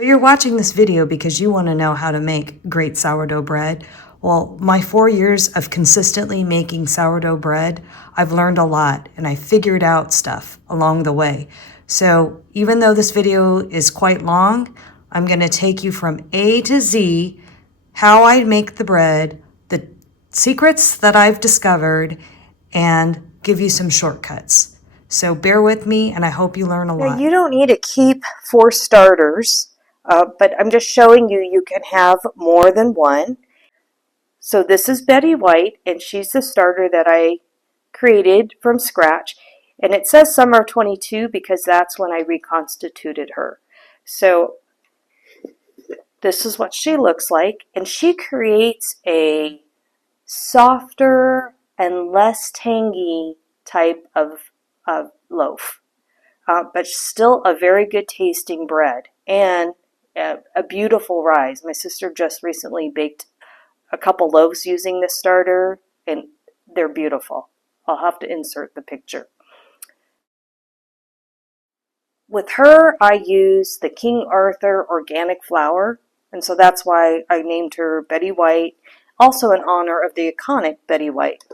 You're watching this video because you want to know how to make great sourdough bread. Well, my 4 years of consistently making sourdough bread, I've learned a lot and I figured out stuff along the way. So even though this video is quite long, I'm going to take you from A to Z, how I make the bread, the secrets that I've discovered, and give you some shortcuts. So bear with me and I hope you learn a lot. Now, you don't need to keep 4 starters. But I'm just showing you can have more than one. So this is Betty White, and she's the starter that I created from scratch. And it says summer of 22 because that's when I reconstituted her. So this is what she looks like. And she creates a softer and less tangy type of loaf. But still a very good tasting bread. And a beautiful rise. My sister just recently baked a couple loaves using this starter, and they're beautiful. I'll have to insert the picture. With her, I use the King Arthur organic flour, and so that's why I named her Betty White, also in honor of the iconic Betty White.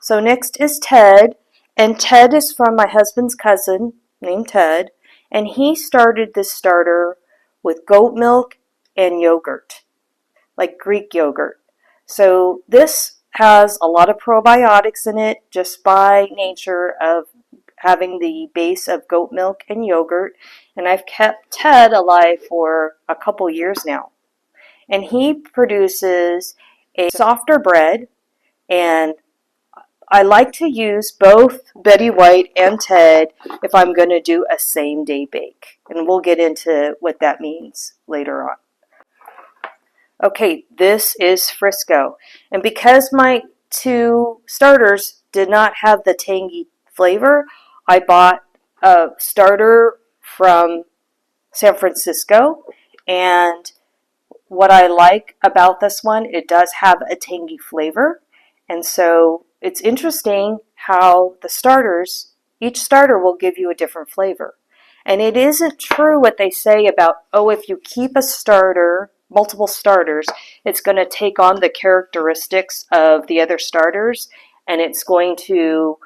So next is Ted, and Ted is from my husband's cousin named Ted. And he started this starter with goat milk and yogurt, like Greek yogurt. So this has a lot of probiotics in it just by nature of having the base of goat milk and yogurt. And I've kept Ted alive for a couple years now. And he produces a softer bread, and I like to use both Betty White and Ted if I'm going to do a same-day bake. And we'll get into what that means later on. Okay, this is Frisco. And because my 2 starters did not have the tangy flavor, I bought a starter from San Francisco. And what I like about this one, it does have a tangy flavor. And so it's interesting how the starters, each starter will give you a different flavor. And it isn't true what they say about, oh, if you keep a starter, multiple starters, it's going to take on the characteristics of the other starters, and it's going to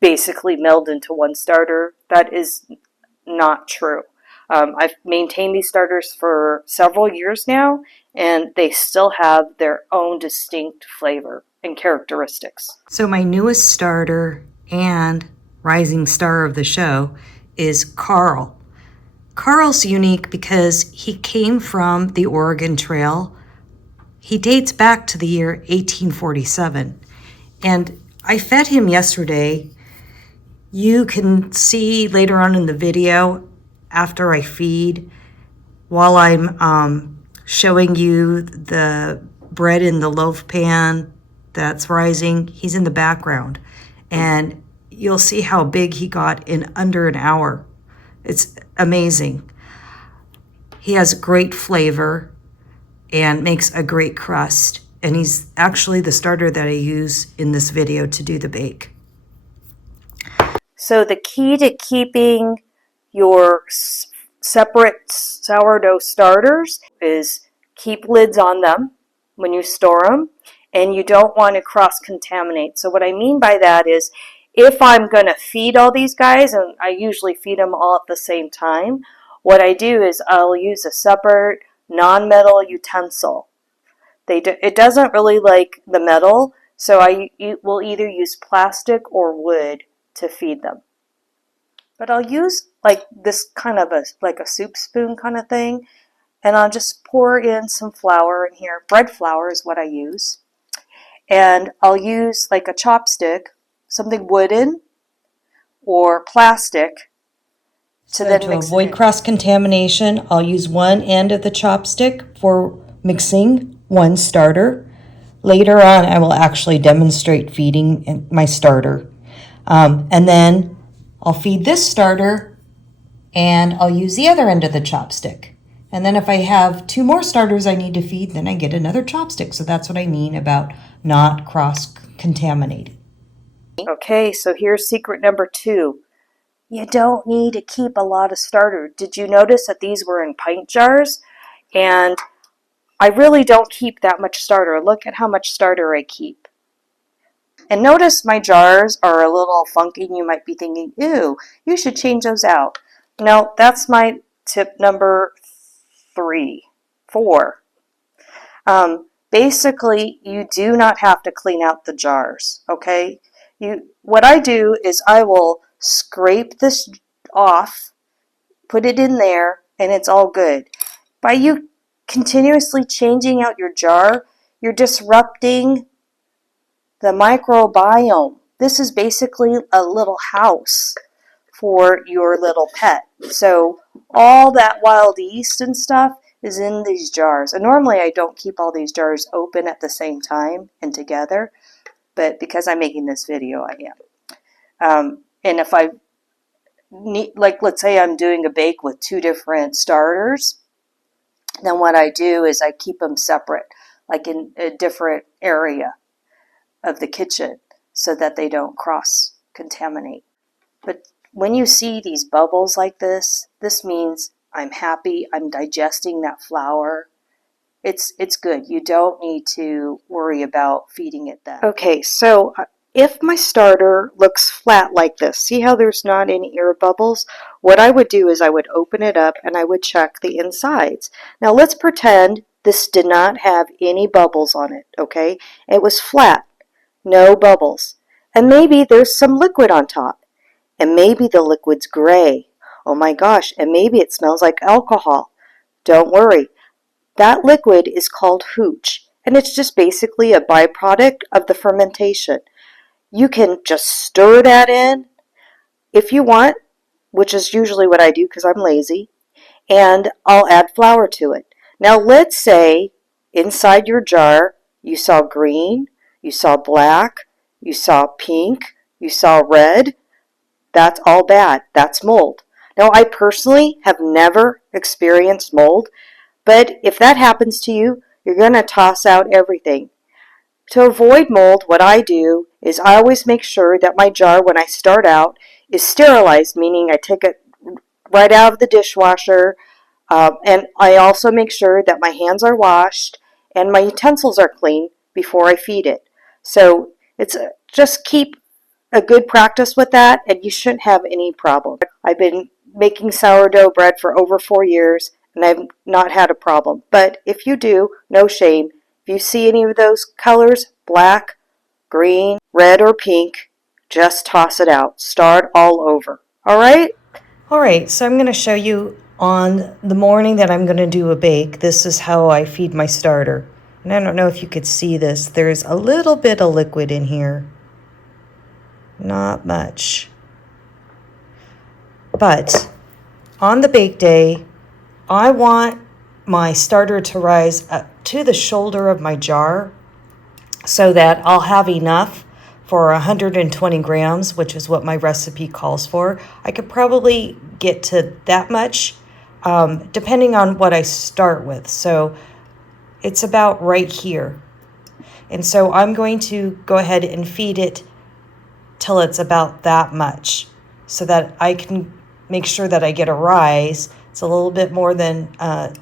basically meld into one starter. That is not true. I've maintained these starters for several years now, and they still have their own distinct flavor and characteristics. So my newest starter and rising star of the show is Carl. Carl's unique because he came from the Oregon Trail. He dates back to the year 1847. And I fed him yesterday. You can see later on in the video after I feed, while I'm showing you the bread in the loaf pan that's rising, he's in the background. And you'll see how big he got in under an hour. It's amazing. He has great flavor and makes a great crust. And he's actually the starter that I use in this video to do the bake. So the key to keeping your separate sourdough starters is keep lids on them when you store them, and you don't want to cross-contaminate. So what I mean by that is, if I'm going to feed all these guys, and I usually feed them all at the same time, what I do is I'll use a separate non-metal utensil. It doesn't really like the metal, so I will either use plastic or wood to feed them. But I'll use like this kind of like a soup spoon kind of thing, and I'll just pour in some flour in here. Bread flour is what I use. And I'll use like a chopstick, something wooden or plastic, to then mix. To avoid cross-contamination, I'll use one end of the chopstick for mixing one starter. Later on, I will actually demonstrate feeding my starter. And then I'll feed this starter, and I'll use the other end of the chopstick. And then if I have 2 more starters I need to feed, then I get another chopstick. So that's what I mean about not cross-contaminated. Okay, so here's secret number 2. You don't need to keep a lot of starter. Did you notice that these were in pint jars? And I really don't keep that much starter. Look at how much starter I keep. And notice my jars are a little funky, and you might be thinking, ew, you should change those out. No, that's my tip number 4. Basically, you do not have to clean out the jars, okay? What I do is I will scrape this off, put it in there, and it's all good. By you continuously changing out your jar, you're disrupting the microbiome. This is basically a little house for your little pet. So all that wild yeast and stuff is in these jars. And normally I don't keep all these jars open at the same time and together, but because I'm making this video, I am. And if I need, like, let's say I'm doing a bake with 2 different starters, then what I do is I keep them separate, like in a different area of the kitchen, so that they don't cross-contaminate. But when you see these bubbles like this means I'm happy, I'm digesting that flour. It's good. You don't need to worry about feeding it that. Okay, so if my starter looks flat like this, see how there's not any air bubbles? What I would do is I would open it up and I would check the insides. Now let's pretend this did not have any bubbles on it, okay? It was flat, no bubbles. And maybe there's some liquid on top. And maybe the liquid's gray. Oh my gosh, and maybe it smells like alcohol. Don't worry. That liquid is called hooch, and it's just basically a byproduct of the fermentation. You can just stir that in if you want, which is usually what I do because I'm lazy, and I'll add flour to it. Now let's say inside your jar you saw green, you saw black, you saw pink, you saw red. That's all bad. That's mold. Now, I personally have never experienced mold, but if that happens to you, you're going to toss out everything. To avoid mold, what I do is I always make sure that my jar, when I start out, is sterilized, meaning I take it right out of the dishwasher, and I also make sure that my hands are washed and my utensils are clean before I feed it. So it's just keep a good practice with that, and you shouldn't have any problem. I've been making sourdough bread for over 4 years, and I've not had a problem. But if you do, no shame. If you see any of those colors, black, green, red, or pink, just toss it out. Start all over. All right? All right, so I'm going to show you on the morning that I'm going to do a bake. This is how I feed my starter. And I don't know if you could see this. There's a little bit of liquid in here. Not much. But on the bake day, I want my starter to rise up to the shoulder of my jar so that I'll have enough for 120 grams, which is what my recipe calls for. I could probably get to that much depending on what I start with. So it's about right here. And so I'm going to go ahead and feed it till it's about that much so that I can make sure that I get a rise. It's a little bit more than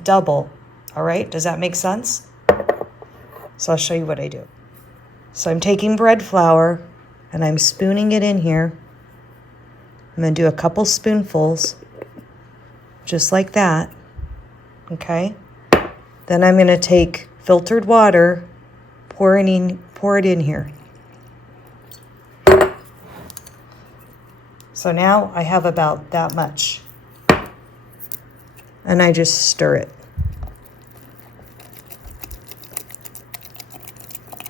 double. All right, does that make sense? So I'll show you what I do. So I'm taking bread flour and I'm spooning it in here. I'm going to do a couple spoonfuls, just like that. Okay. Then I'm going to take filtered water, pour it in here. So now I have about that much. And I just stir it.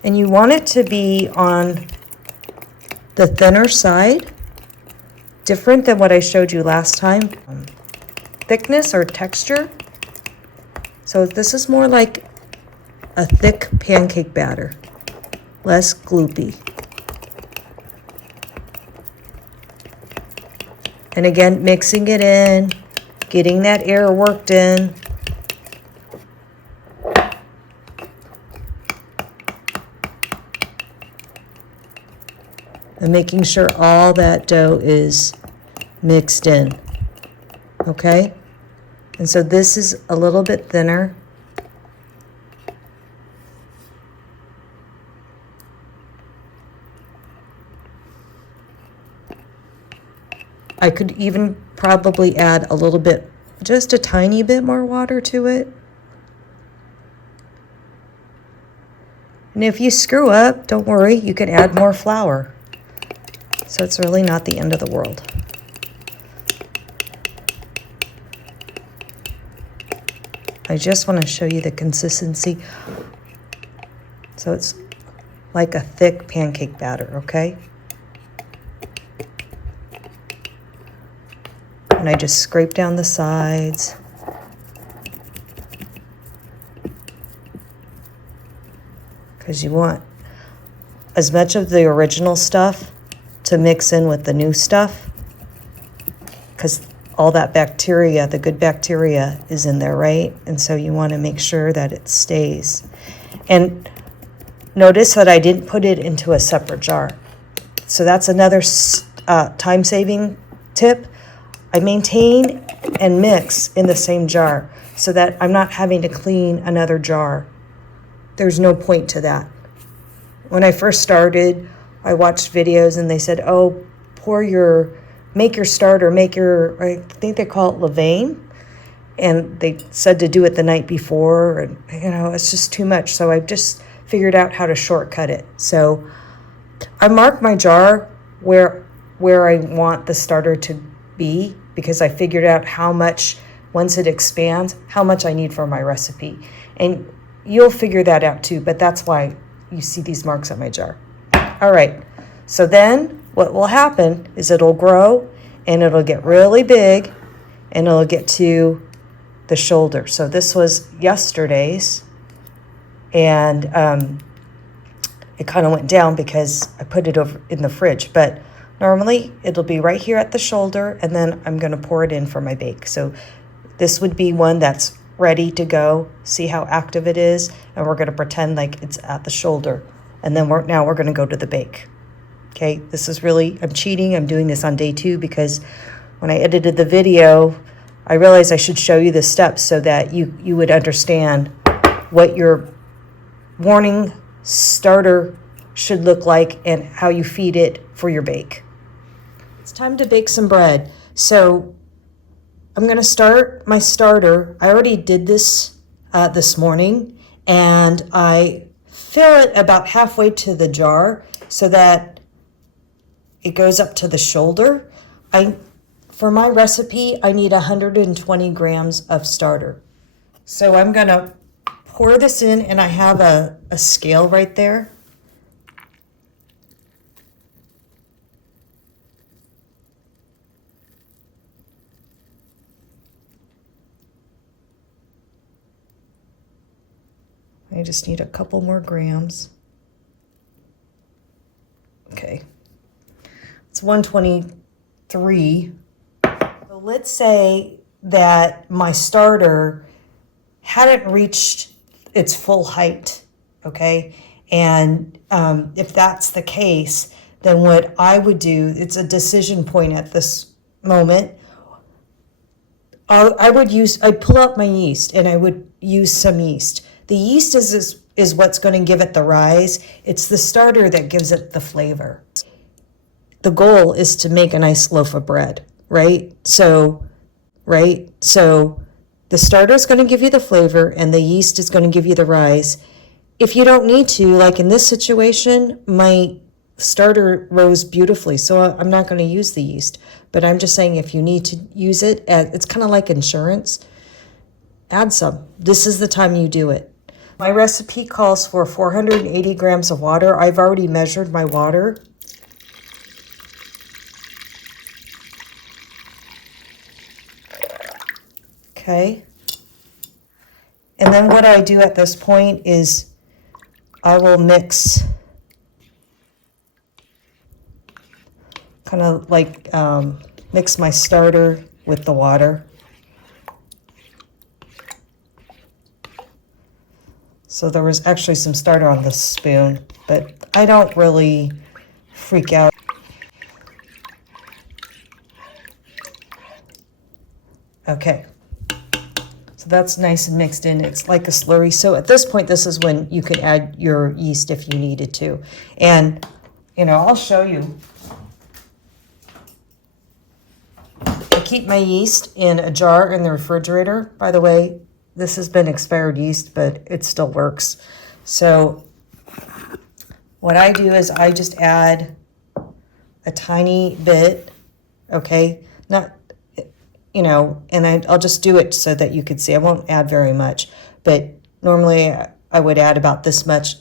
And you want it to be on the thinner side, different than what I showed you last time. Thickness or texture. So this is more like a thick pancake batter, less gloopy. And again, mixing it in, getting that air worked in. And making sure all that dough is mixed in, okay? And so this is a little bit thinner. I could even probably add a little bit, just a tiny bit more water to it. And if you screw up, don't worry, you can add more flour. So it's really not the end of the world. I just want to show you the consistency. So it's like a thick pancake batter, okay? And I just scrape down the sides. Because you want as much of the original stuff to mix in with the new stuff. Because all that bacteria, the good bacteria, is in there, right? And so you want to make sure that it stays. And notice that I didn't put it into a separate jar. So that's another time-saving tip. I maintain and mix in the same jar so that I'm not having to clean another jar. There's no point to that. When I first started, I watched videos and they said, oh, make your starter, I think they call it levain. And they said to do it the night before, and it's just too much. So I've just figured out how to shortcut it. So I mark my jar where I want the starter to be, because I figured out how much, once it expands, how much I need for my recipe. And you'll figure that out too, but that's why you see these marks on my jar. All right, so then what will happen is it'll grow and it'll get really big and it'll get to the shoulder. So this was yesterday's, and it kind of went down because I put it over in the fridge, but normally it'll be right here at the shoulder, and then I'm going to pour it in for my bake. So this would be one that's ready to go. See how active it is, and we're going to pretend like it's at the shoulder, and then we're going to go to the bake. Okay, this is really, I'm cheating. I'm doing this on day 2 because when I edited the video, I realized I should show you the steps so that you would understand what your morning starter should look like and how you feed it for your bake. It's time to bake some bread. So I'm going to start my starter. I already did this this morning, and I fill it about halfway to the jar so that it goes up to the shoulder. For my recipe, I need 120 grams of starter. So I'm going to pour this in, and I have a scale right there. I just need a couple more grams. Okay, it's 123. So let's say that my starter hadn't reached its full height, okay? And if that's the case, then what I would do, it's a decision point at this moment. I'd pull out my yeast and I would use some yeast. The yeast is what's going to give it the rise. It's the starter that gives it the flavor. The goal is to make a nice loaf of bread, right? So the starter is going to give you the flavor and the yeast is going to give you the rise. If you don't need to, like in this situation, my starter rose beautifully, so I'm not going to use the yeast. But I'm just saying if you need to use it, it's kind of like insurance. Add some. This is the time you do it. My recipe calls for 480 grams of water. I've already measured my water. Okay. And then what I do at this point is I will mix, kind of like mix my starter with the water. So there was actually some starter on this spoon, but I don't really freak out. Okay. So that's nice and mixed in. It's like a slurry. So at this point, this is when you could add your yeast if you needed to. And, you know, I'll show you. I keep my yeast in a jar in the refrigerator. By the way, this has been expired yeast, but it still works. So what I do is I just add a tiny bit, okay? Not, you know, and I'll just do it so that you can see. I won't add very much, but normally I would add about this much.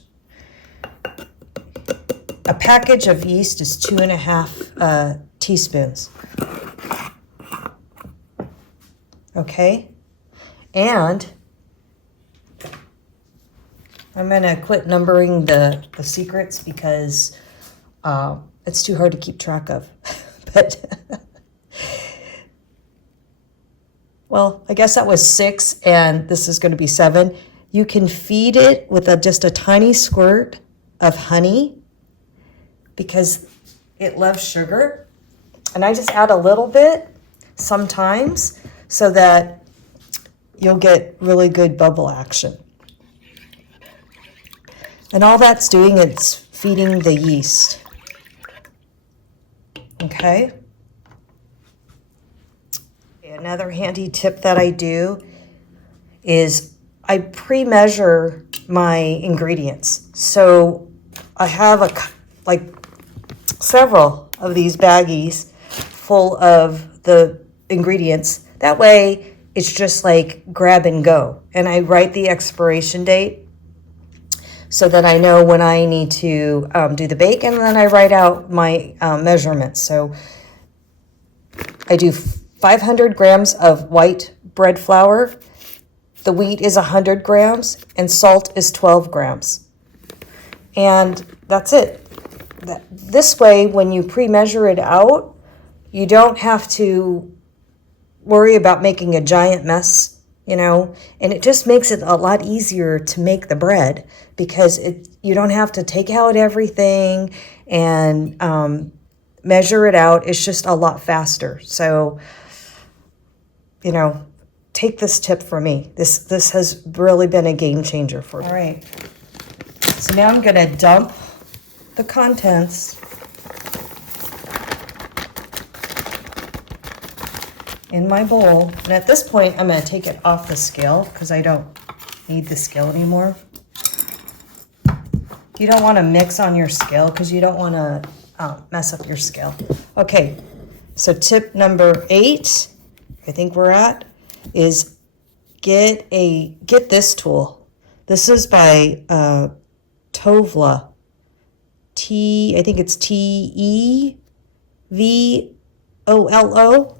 A package of yeast is 2.5 teaspoons. Okay, and I'm gonna quit numbering the secrets because it's too hard to keep track of. But well, I guess that was 6, and this is going to be 7. You can feed it with just a tiny squirt of honey because it loves sugar. And I just add a little bit sometimes so that you'll get really good bubble action. And all that's doing is feeding the yeast. Okay? Another handy tip that I do is I pre-measure my ingredients. So I have several of these baggies full of the ingredients. That way it's just like grab and go. And I write the expiration date so that I know when I need to do the bake, and then I write out my measurements. So I do 500 grams of white bread flour. The wheat is 100 grams and salt is 12 grams. And that's it. This way, when you pre-measure it out, you don't have to worry about making a giant mess, you know, and it just makes it a lot easier to make the bread because you don't have to take out everything and measure it out. It's just a lot faster. So, you know, take this tip from me. This has really been a game changer for me. All right. So now I'm going to dump the contents in my bowl. And at this point, I'm going to take it off the scale because I don't need the scale anymore. You don't want to mix on your scale because you don't want to mess up your scale. Okay, so tip number 8, I think we're at, is get this tool. This is by Tovla. I think it's Tevollo,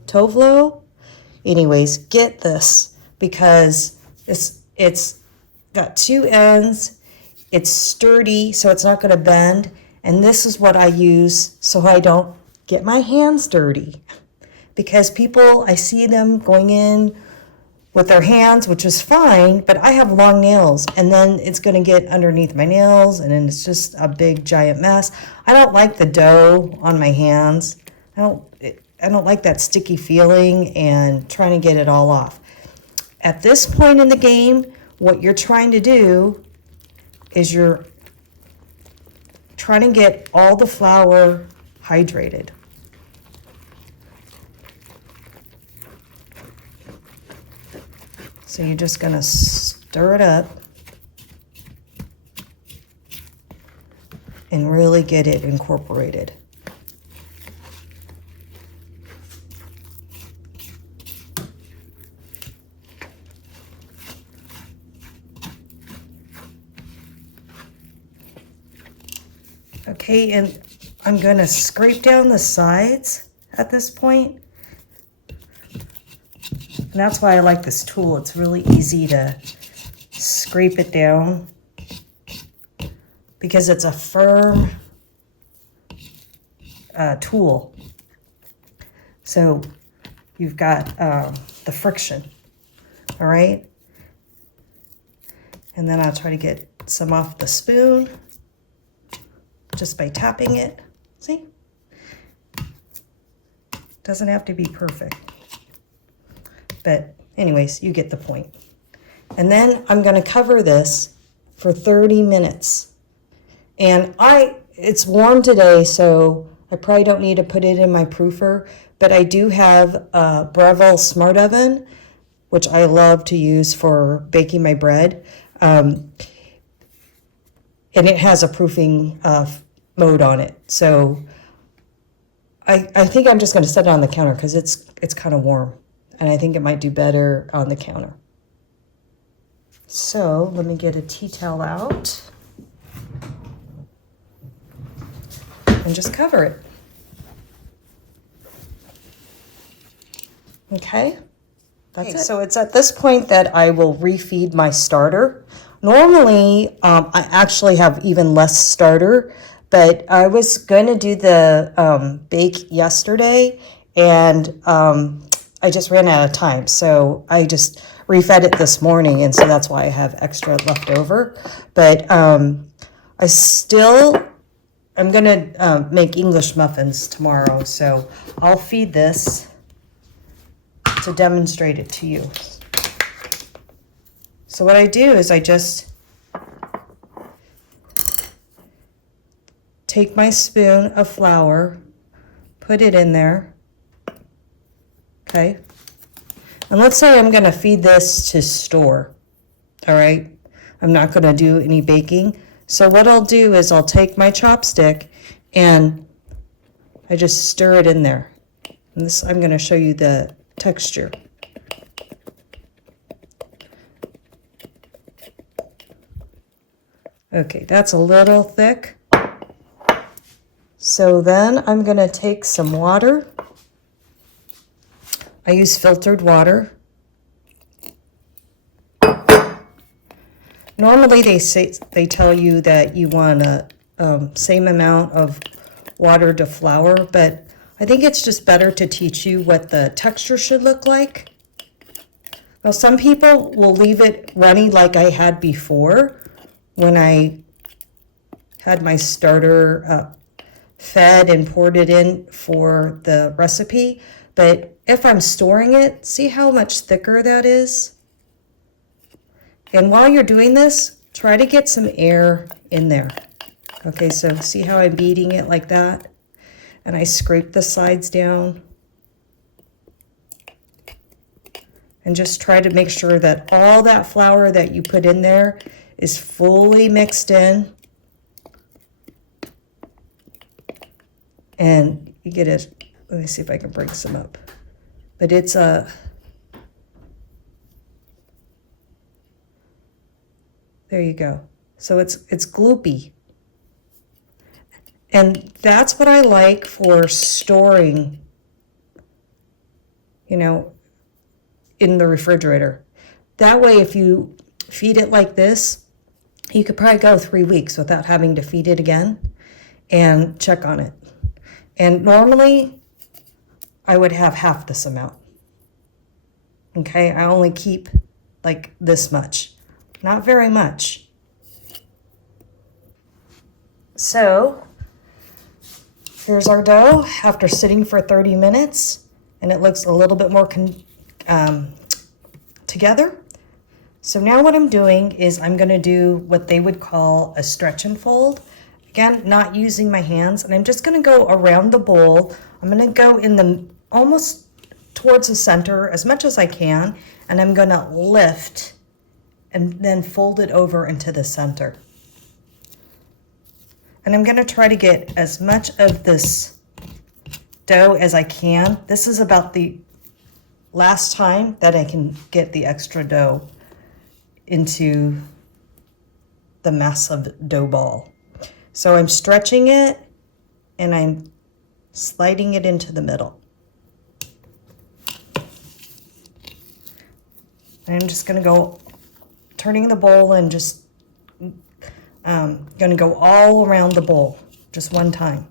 Tovlo. Anyways, get this because it's got 2 ends. It's sturdy, so it's not going to bend. And this is what I use so I don't get my hands dirty. Because people, I see them going in with their hands, which is fine, but I have long nails, and then it's going to get underneath my nails, and then it's just a big giant mess. I don't like the dough on my hands. I don't like that sticky feeling and trying to get it all off. At this point in the game, what you're trying to do is you're trying to get all the flour hydrated. So you're just going to stir it up and really get it incorporated. Okay, and I'm going to scrape down the sides at this point. And that's why I like this tool. It's really easy to scrape it down because it's a firm tool. So you've got the friction, all right? And then I'll try to get some off the spoon just by tapping it. See? Doesn't have to be perfect. But anyways, you get the point. And then I'm going to cover this for 30 minutes. And it's warm today, so I probably don't need to put it in my proofer, but I do have a Breville Smart Oven, which I love to use for baking my bread. And it has a proofing mode on it. So I think I'm just going to set it on the counter because it's kind of warm. And I think it might do better on the counter. So let me get a tea towel out and just cover it. Okay, that's it. So it's at this point that I will refeed my starter. Normally, I actually have even less starter, but I was going to do the bake yesterday, and I just ran out of time. So I just refed it this morning, and so that's why I have extra left over. But I'm going to make English muffins tomorrow, so I'll feed this to demonstrate it to you. So what I do is I just take my spoon of flour, put it in there, okay? And let's say I'm going to feed this to store, all right? I'm not going to do any baking. So what I'll do is I'll take my chopstick and I just stir it in there. And this, I'm going to show you the texture. Okay, that's a little thick. So then I'm going to take some water. I use filtered water. Normally they tell you that you want a same amount of water to flour, but I think it's just better to teach you what the texture should look like. Now some people will leave it runny like I had before when I had my starter fed and poured it in for the recipe. But if I'm storing it, see how much thicker that is? And while you're doing this, try to get some air in there. Okay, so see how I'm beating it like that? And I scrape the sides down. And just try to make sure that all that flour that you put in there is fully mixed in. And you get it, let me see if I can bring some up. But it's a, there you go. So it's gloopy. And that's what I like for storing, you know, in the refrigerator. That way, if you feed it like this, you could probably go 3 weeks without having to feed it again and check on it. And normally, I would have half this amount. Okay, I only keep like this much. Not very much. So, here's our dough after sitting for 30 minutes, and it looks a little bit more together. So now what I'm doing is I'm going to do what they would call a stretch and fold. Again, not using my hands, and I'm just going to go around the bowl. I'm going to go in the almost towards the center as much as I can, and I'm going to lift and then fold it over into the center. And I'm going to try to get as much of this dough as I can. This is about the last time that I can get the extra dough into the massive dough ball. So I'm stretching it and I'm sliding it into the middle. And I'm just going to go turning the bowl and just going to go all around the bowl just one time.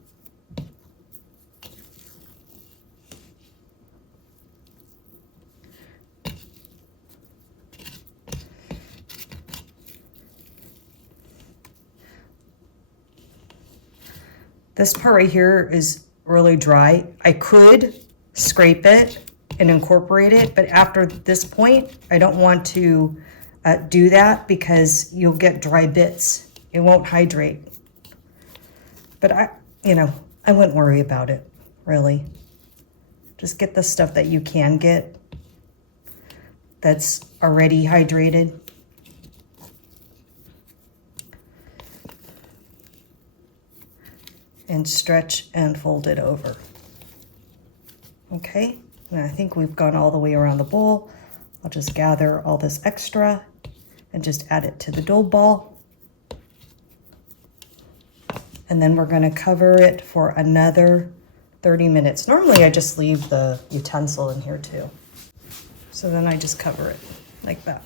This part right here is really dry. I could scrape it and incorporate it. But after this point, I don't want to do that because you'll get dry bits. It won't hydrate. But I wouldn't worry about it, really. Just get the stuff that you can get that's already hydrated. And stretch and fold it over. Okay, and I think we've gone all the way around the bowl. I'll just gather all this extra and just add it to the dough ball. And then we're going to cover it for another 30 minutes. Normally I just leave the utensil in here too. So then I just cover it like that.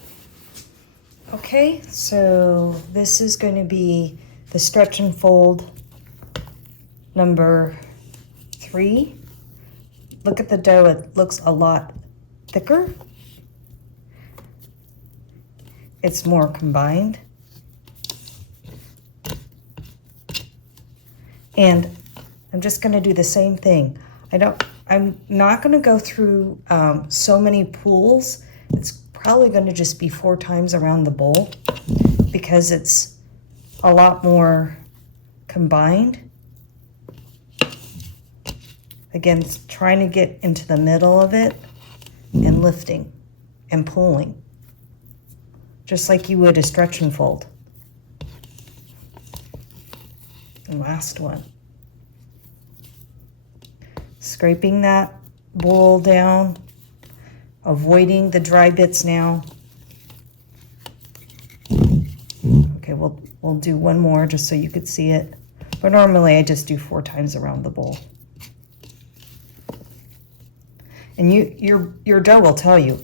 Okay, so this is going to be the stretch and fold number 3. Look at the dough, it looks a lot thicker. It's more combined. And I'm just gonna do the same thing. I'm not gonna go through so many pools. It's probably gonna just be 4 times around the bowl because it's a lot more combined. Again, trying to get into the middle of it and lifting and pulling, just like you would a stretch and fold. And last one. Scraping that bowl down, avoiding the dry bits now. Okay, we'll do one more just so you could see it. But normally I just do 4 times around the bowl. And your dough will tell you.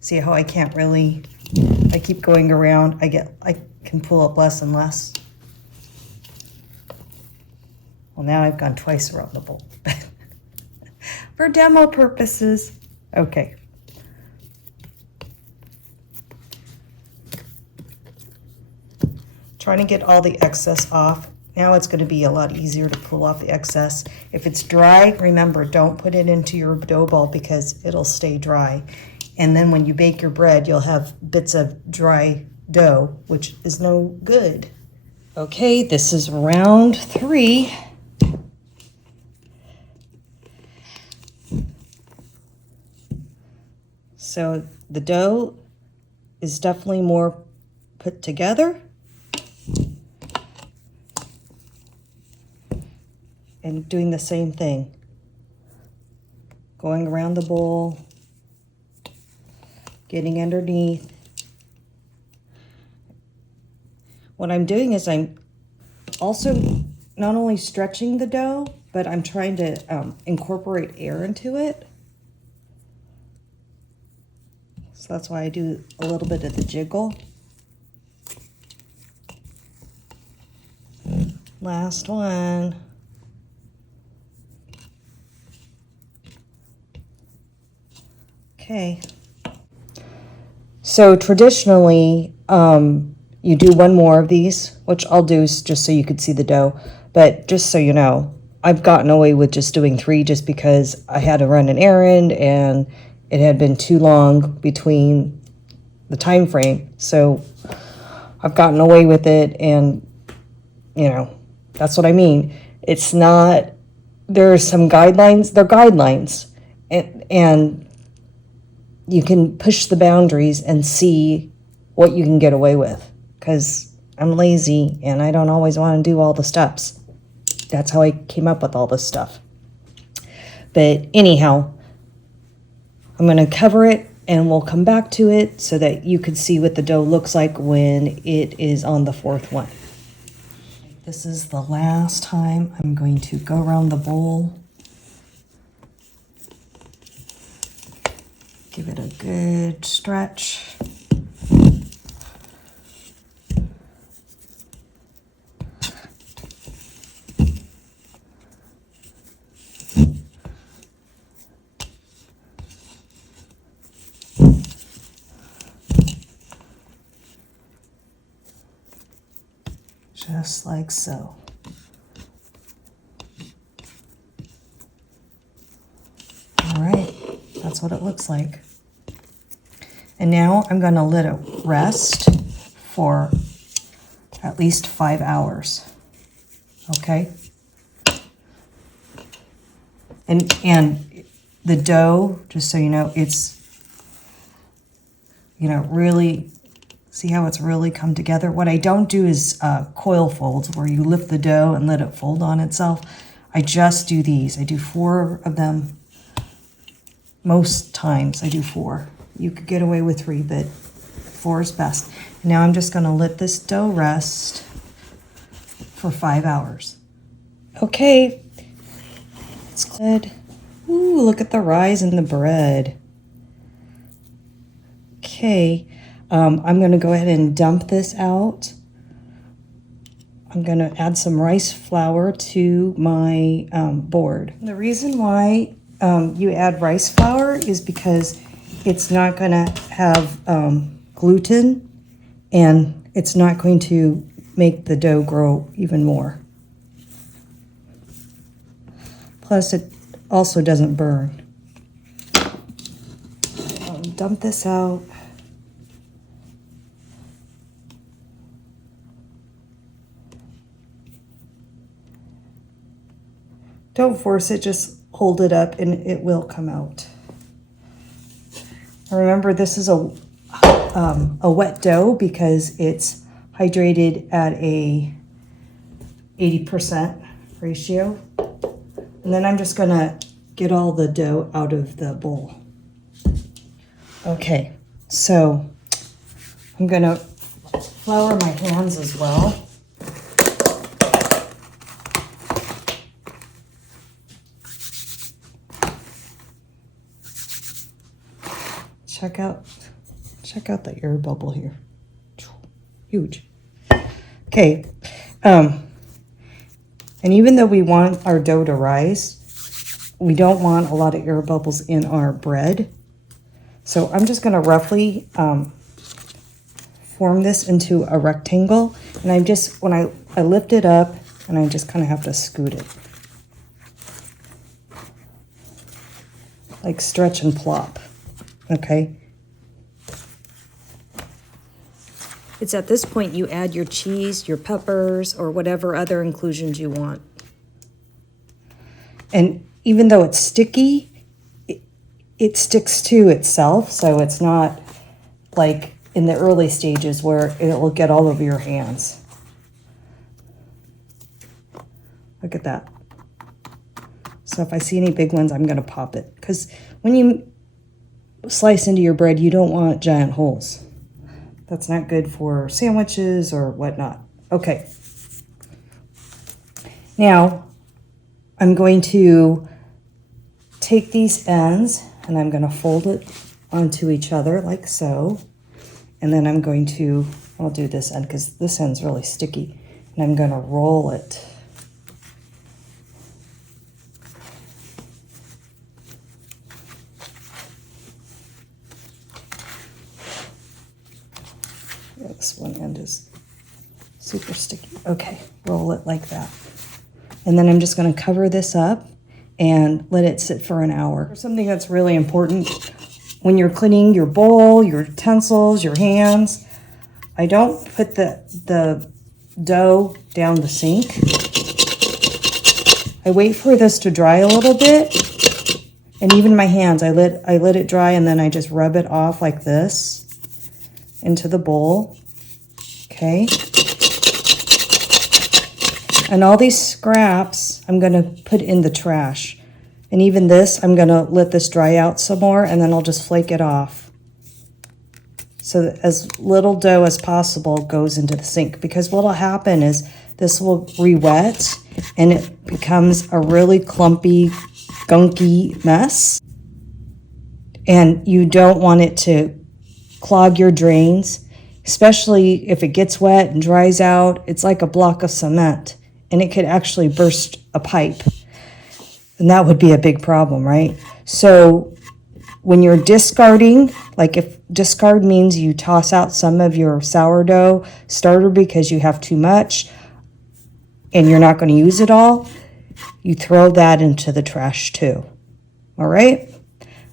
See how I can't really, I keep going around, I can pull up less and less. Well, now I've gone twice around the bowl. For demo purposes. Okay. Trying to get all the excess off. Now it's going to be a lot easier to pull off the excess. If it's dry, remember, don't put it into your dough ball because it'll stay dry. And then when you bake your bread, you'll have bits of dry dough, which is no good. Okay, this is round 3. So the dough is definitely more put together. And doing the same thing. Going around the bowl, getting underneath. What I'm doing is I'm also not only stretching the dough, but I'm trying to incorporate air into it. So that's why I do a little bit of the jiggle. Last one. Okay. So traditionally, you do one more of these, which I'll do just so you could see the dough. But just so you know, I've gotten away with just doing 3 just because I had to run an errand and it had been too long between the time frame. So I've gotten away with it, and that's what I mean. It's not, there are some guidelines, they're guidelines, and you can push the boundaries and see what you can get away with, because I'm lazy and I don't always want to do all the steps. That's how I came up with all this stuff. But anyhow, I'm going to cover it and we'll come back to it so that you can see what the dough looks like when it is on the 4th one. This is the last time I'm going to go around the bowl. Give it a good stretch. Just like so. All That's what it looks like. And now I'm going to let it rest for at least 5 hours. Okay? And the dough, just so you know, it's, you know, really, see how it's really come together? What I don't do is coil folds where you lift the dough and let it fold on itself. I just do these. I do 4 of them. Most times I do 4. You could get away with 3, but 4 is best. And now I'm just going to let this dough rest for 5 hours. Okay, it's good. Ooh, look at the rise in the bread. Okay, I'm going to go ahead and dump this out. I'm going to add some rice flour to my board. The reason why you add rice flour is because it's not going to have gluten, and it's not going to make the dough grow even more. Plus, it also doesn't burn. Dump this out. Don't force it, just hold it up and it will come out. Remember, this is a wet dough because it's hydrated at a 80% ratio. And then I'm just gonna get all the dough out of the bowl. Okay, so I'm gonna flour my hands as well. Check out the air bubble here. Huge. Okay. And even though we want our dough to rise, we don't want a lot of air bubbles in our bread. So I'm just going to roughly form this into a rectangle. And I'm just, when I lift it up, and I just kind of have to scoot it. Like stretch and plop. Okay. It's at this point you add your cheese, your peppers, or whatever other inclusions you want. And even though it's sticky, it sticks to itself, so it's not like in the early stages where it will get all over your hands. Look at that. So if I see any big ones, I'm going to pop it. Because when you slice into your bread, you don't want giant holes. That's not good for sandwiches or whatnot. Okay. Now, I'm going to take these ends and I'm going to fold it onto each other like so. And then I'm going to, I'll do this end because this end's really sticky. And I'm going to roll it. This one end is super sticky. Okay, roll it like that. And then I'm just going to cover this up and let it sit for an hour. Something that's really important when you're cleaning your bowl, your utensils, your hands, I don't put the dough down the sink. I wait for this to dry a little bit. And even my hands, I let it dry and then I just rub it off like this into the bowl. Okay. And all these scraps I'm going to put in the trash. And even this, I'm going to let this dry out some more and then I'll just flake it off. So that as little dough as possible goes into the sink, because what will happen is this will re-wet and it becomes a really clumpy, gunky mess. And you don't want it to clog your drains, especially if it gets wet and dries out. It's like a block of cement and it could actually burst a pipe. And that would be a big problem, right? So when you're discarding, like if discard means you toss out some of your sourdough starter because you have too much and you're not going to use it all, you throw that into the trash too. All right?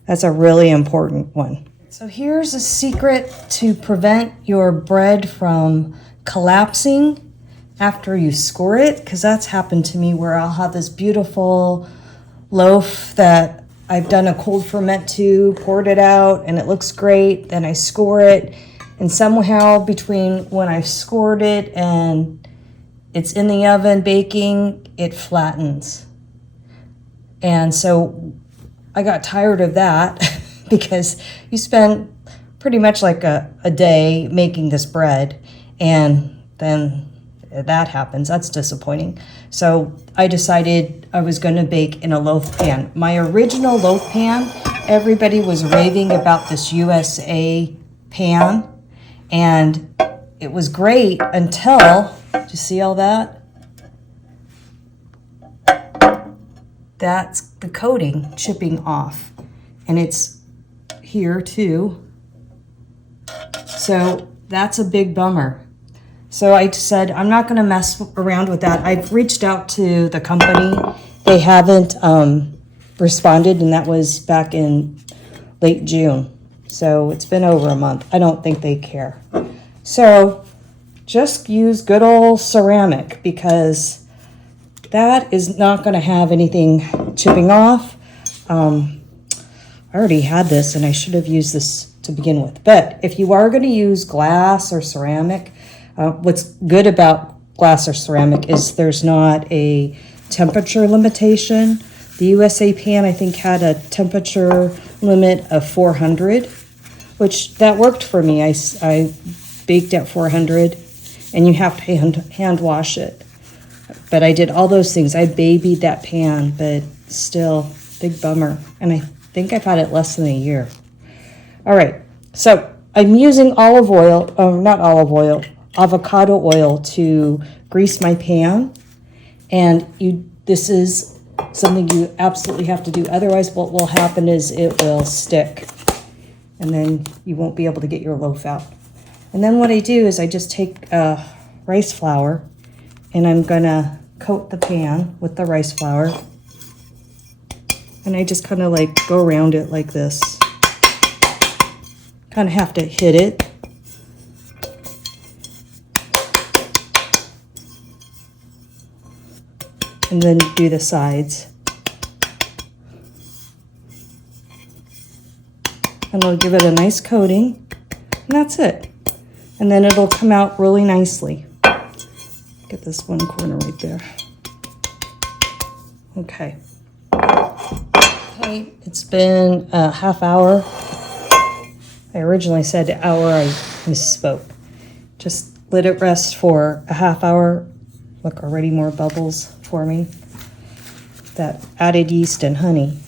That's a really important one. So here's a secret to prevent your bread from collapsing after you score it, because that's happened to me where I'll have this beautiful loaf that I've done a cold ferment to, poured it out, and it looks great. Then I score it, and somehow between when I've scored it and it's in the oven baking, it flattens. And so I got tired of that because you spend pretty much like a day making this bread, and then that happens. That's disappointing. So I decided I was going to bake in a loaf pan. My original loaf pan, everybody was raving about this USA pan, and it was great until, did you see all that? That's the coating chipping off, and it's here too. So that's a big bummer. So I said, I'm not going to mess around with that. I've reached out to the company. They haven't responded, and that was back in late June. So it's been over a month. I don't think they care. So just use good old ceramic, because that is not going to have anything chipping off. I already had this, and I should have used this to begin with. But if you are going to use glass or ceramic, what's good about glass or ceramic is there's not a temperature limitation. The USA pan, I think, had a temperature limit of 400, which that worked for me. I baked at 400, and you have to hand wash it. But I did all those things. I babied that pan, but still, big bummer. And I think I've had it less than a year. All right, so I'm using olive oil, not olive oil, avocado oil to grease my pan. And this is something you absolutely have to do. Otherwise, what will happen is it will stick, and then you won't be able to get your loaf out. And then what I do is I just take rice flour, and I'm gonna coat the pan with the rice flour. And I just kind of like go around it like this. Kind of have to hit it. And then do the sides. And I'll give it a nice coating, and that's it. And then it'll come out really nicely. Get this one corner right there. Okay. Okay, it's been a half hour. I originally said an hour, I misspoke. Just let it rest for a half hour. Look, already more bubbles forming. That added yeast and honey.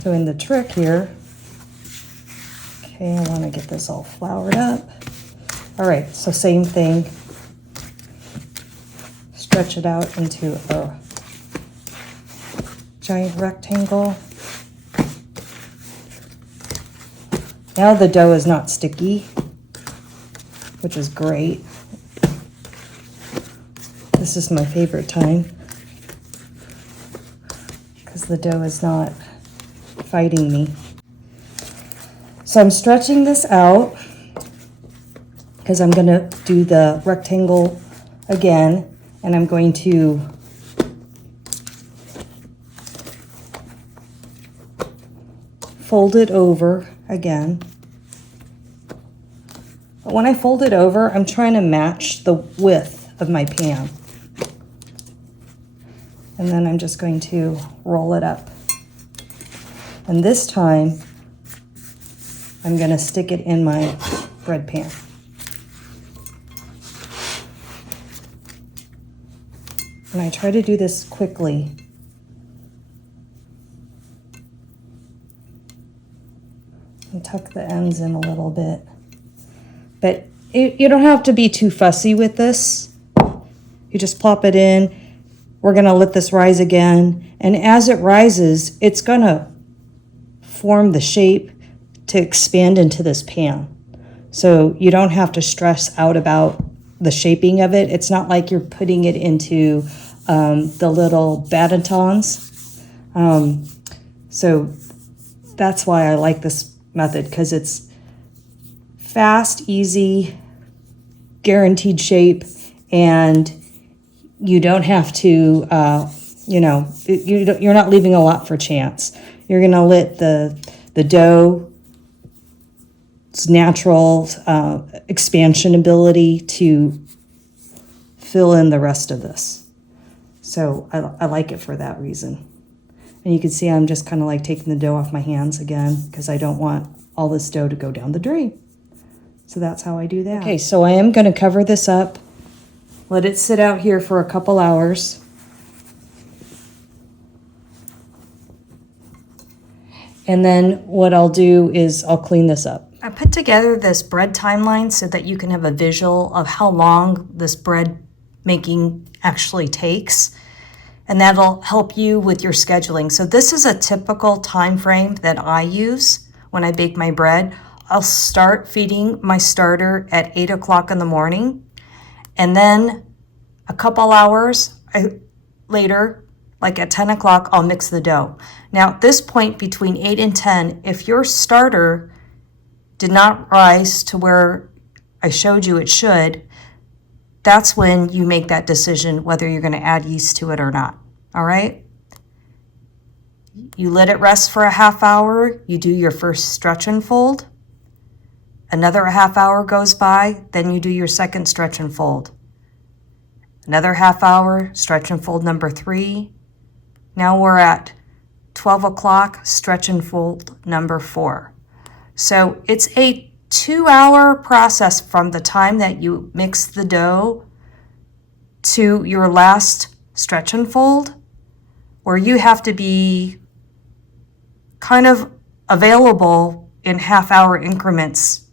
So in the trick here, okay, I want to get this all floured up. All right, so same thing. Stretch it out into a giant rectangle. Now the dough is not sticky, which is great. This is my favorite time because the dough is not fighting me. So I'm stretching this out because I'm going to do the rectangle again, and I'm going to fold it over again. But when I fold it over, I'm trying to match the width of my pan. And then I'm just going to roll it up. And this time, I'm going to stick it in my bread pan. And I try to do this quickly. And tuck the ends in a little bit. But you don't have to be too fussy with this. You just plop it in. We're going to let this rise again. And as it rises, it's going to form the shape to expand into this pan. So you don't have to stress out about the shaping of it. It's not like you're putting it into the little bâtons. So that's why I like this method, because it's fast, easy, guaranteed shape, and you don't have to, you're not leaving a lot for chance. You're going to let the dough's natural expansion ability to fill in the rest of this. So I like it for that reason. And you can see I'm just kind of like taking the dough off my hands again, because I don't want all this dough to go down the drain. So that's how I do that. Okay, so I am going to cover this up, let it sit out here for a couple hours. And then what I'll do is I'll clean this up. I put together this bread timeline so that you can have a visual of how long this bread making actually takes. And that'll help you with your scheduling. So this is a typical time frame that I use when I bake my bread. I'll start feeding my starter at 8 o'clock in the morning. And then a couple hours later, like at 10 o'clock, I'll mix the dough. Now, at this point between 8 and 10, if your starter did not rise to where I showed you it should, that's when you make that decision whether you're going to add yeast to it or not. All right? You let it rest for a half hour. You do your first stretch and fold. Another half hour goes by. Then you do your second stretch and fold. Another half hour, stretch and fold number 3. Now we're at 12 o'clock, stretch and fold number 4. So it's a 2-hour process from the time that you mix the dough to your last stretch and fold, where you have to be kind of available in half-hour increments.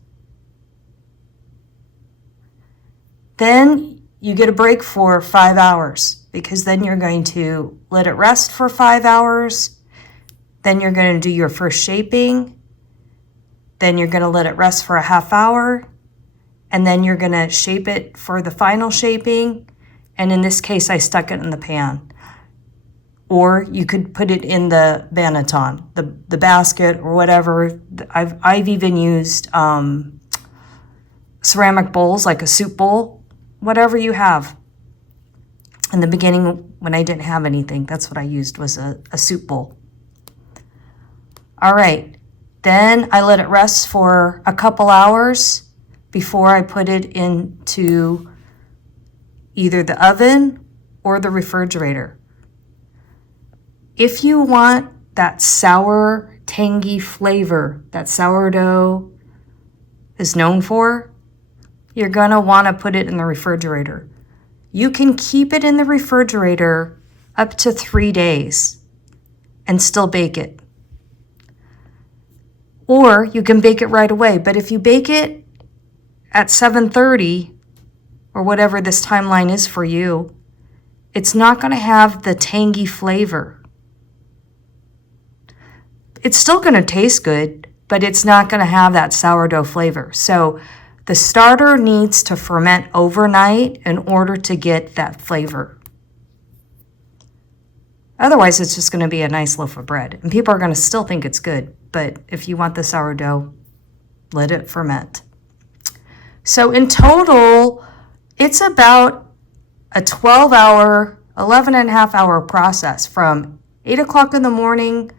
Then you get a break for 5 hours, because then you're going to let it rest for 5 hours. Then you're going to do your first shaping. Then you're going to let it rest for a half hour. And then you're going to shape it for the final shaping. And in this case, I stuck it in the pan. Or you could put it in the banneton, the basket or whatever. I've even used ceramic bowls, like a soup bowl, whatever you have. In the beginning, when I didn't have anything, that's what I used, was a soup bowl. All right, then I let it rest for a couple hours before I put it into either the oven or the refrigerator. If you want that sour, tangy flavor that sourdough is known for, you're gonna wanna put it in the refrigerator. You can keep it in the refrigerator up to 3 days and still bake it. Or you can bake it right away, but if you bake it at 7:30 or whatever this timeline is for you, it's not gonna have the tangy flavor. It's still gonna taste good, but it's not gonna have that sourdough flavor. So the starter needs to ferment overnight in order to get that flavor. Otherwise, it's just going to be a nice loaf of bread. And people are going to still think it's good. But if you want the sourdough, let it ferment. So in total, it's about a 12-hour, 11.5-hour process from 8 o'clock in the morning,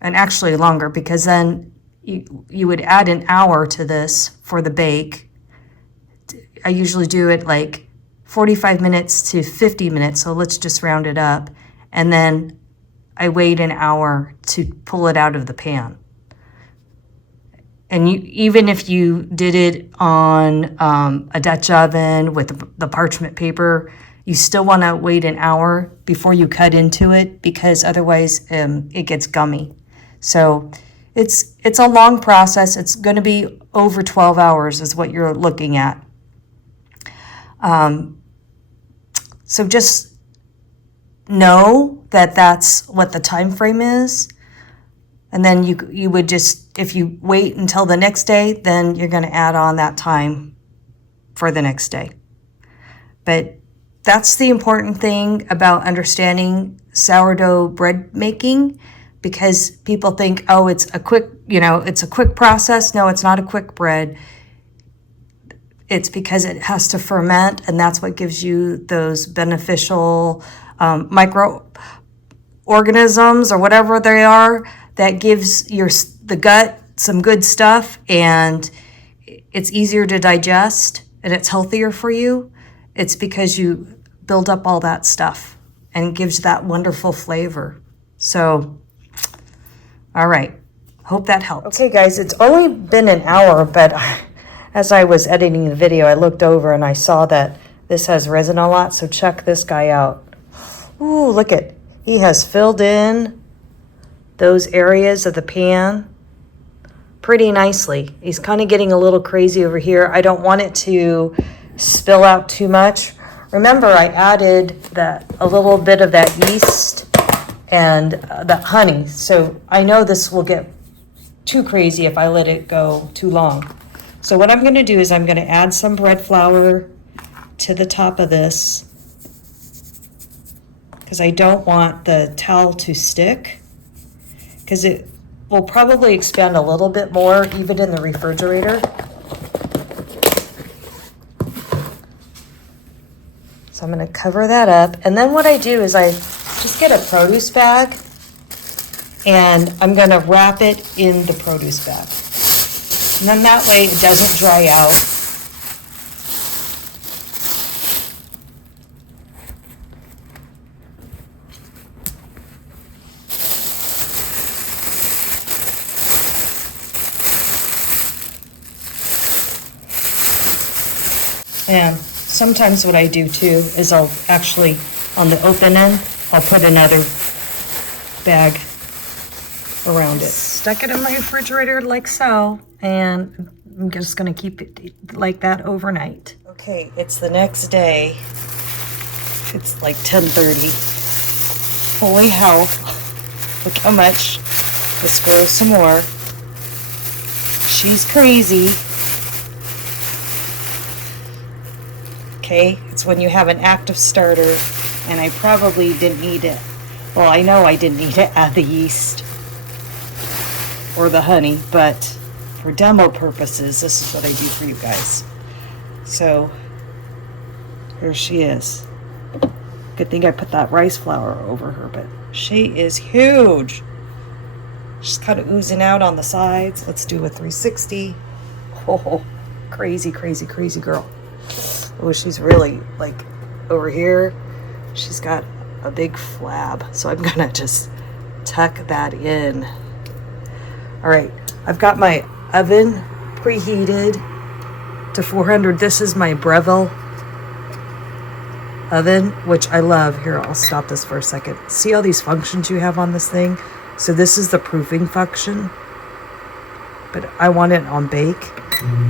and actually longer, because then you would add an hour to this for the bake. I usually do it like 45 minutes to 50 minutes, so let's just round it up. And then I wait an hour to pull it out of the pan. And even if you did it on a Dutch oven with the parchment paper, you still want to wait an hour before you cut into it, because otherwise it gets gummy. So it's a long process. It's going to be over 12 hours is what you're looking at. So just know that that's what the time frame is. And then you would just, if you wait until the next day, then you're going to add on that time for the next day. But that's the important thing about understanding sourdough bread making, because people think, oh, it's a quick, it's a quick process. No, it's not a quick bread. It's because it has to ferment, and that's what gives you those beneficial microorganisms or whatever they are, that gives the gut some good stuff, and it's easier to digest and it's healthier for you. It's because you build up all that stuff and it gives that wonderful flavor. So, all right. Hope that helps. Okay, guys, it's only been an hour, but as I was editing the video, I looked over and I saw that this has resin a lot, so check this guy out. Ooh, look at, he has filled in those areas of the pan pretty nicely. He's kind of getting a little crazy over here. I don't want it to spill out too much. Remember, I added a little bit of that yeast and the honey, so I know this will get too crazy if I let it go too long. So what I'm going to do is I'm going to add some bread flour to the top of this, because I don't want the towel to stick, because it will probably expand a little bit more even in the refrigerator. So I'm going to cover that up, and then what I do is I just get a produce bag and I'm going to wrap it in the produce bag. And then that way it doesn't dry out. And sometimes what I do too is I'll actually, on the open end, I'll put another bag around it. Stuck it in my refrigerator like so, and I'm just gonna keep it like that overnight. Okay, it's the next day. It's like 10:30. Holy hell, look how much. Let's grow some more. She's crazy. Okay, it's when you have an active starter, and I probably didn't need it. Well, I know I didn't need to add the yeast or the honey, but for demo purposes, this is what I do for you guys. So here she is. Good thing I put that rice flour over her, but she is huge. She's kind of oozing out on the sides. Let's do a 360. Oh, crazy, crazy, crazy girl. Oh, she's really like over here. She's got a big flab, so I'm gonna just tuck that in. All right, I've got my oven preheated to 400. This is my Breville oven, which I love. Here, I'll stop this for a second. See all these functions you have on this thing? So this is the proofing function, but I want it on bake.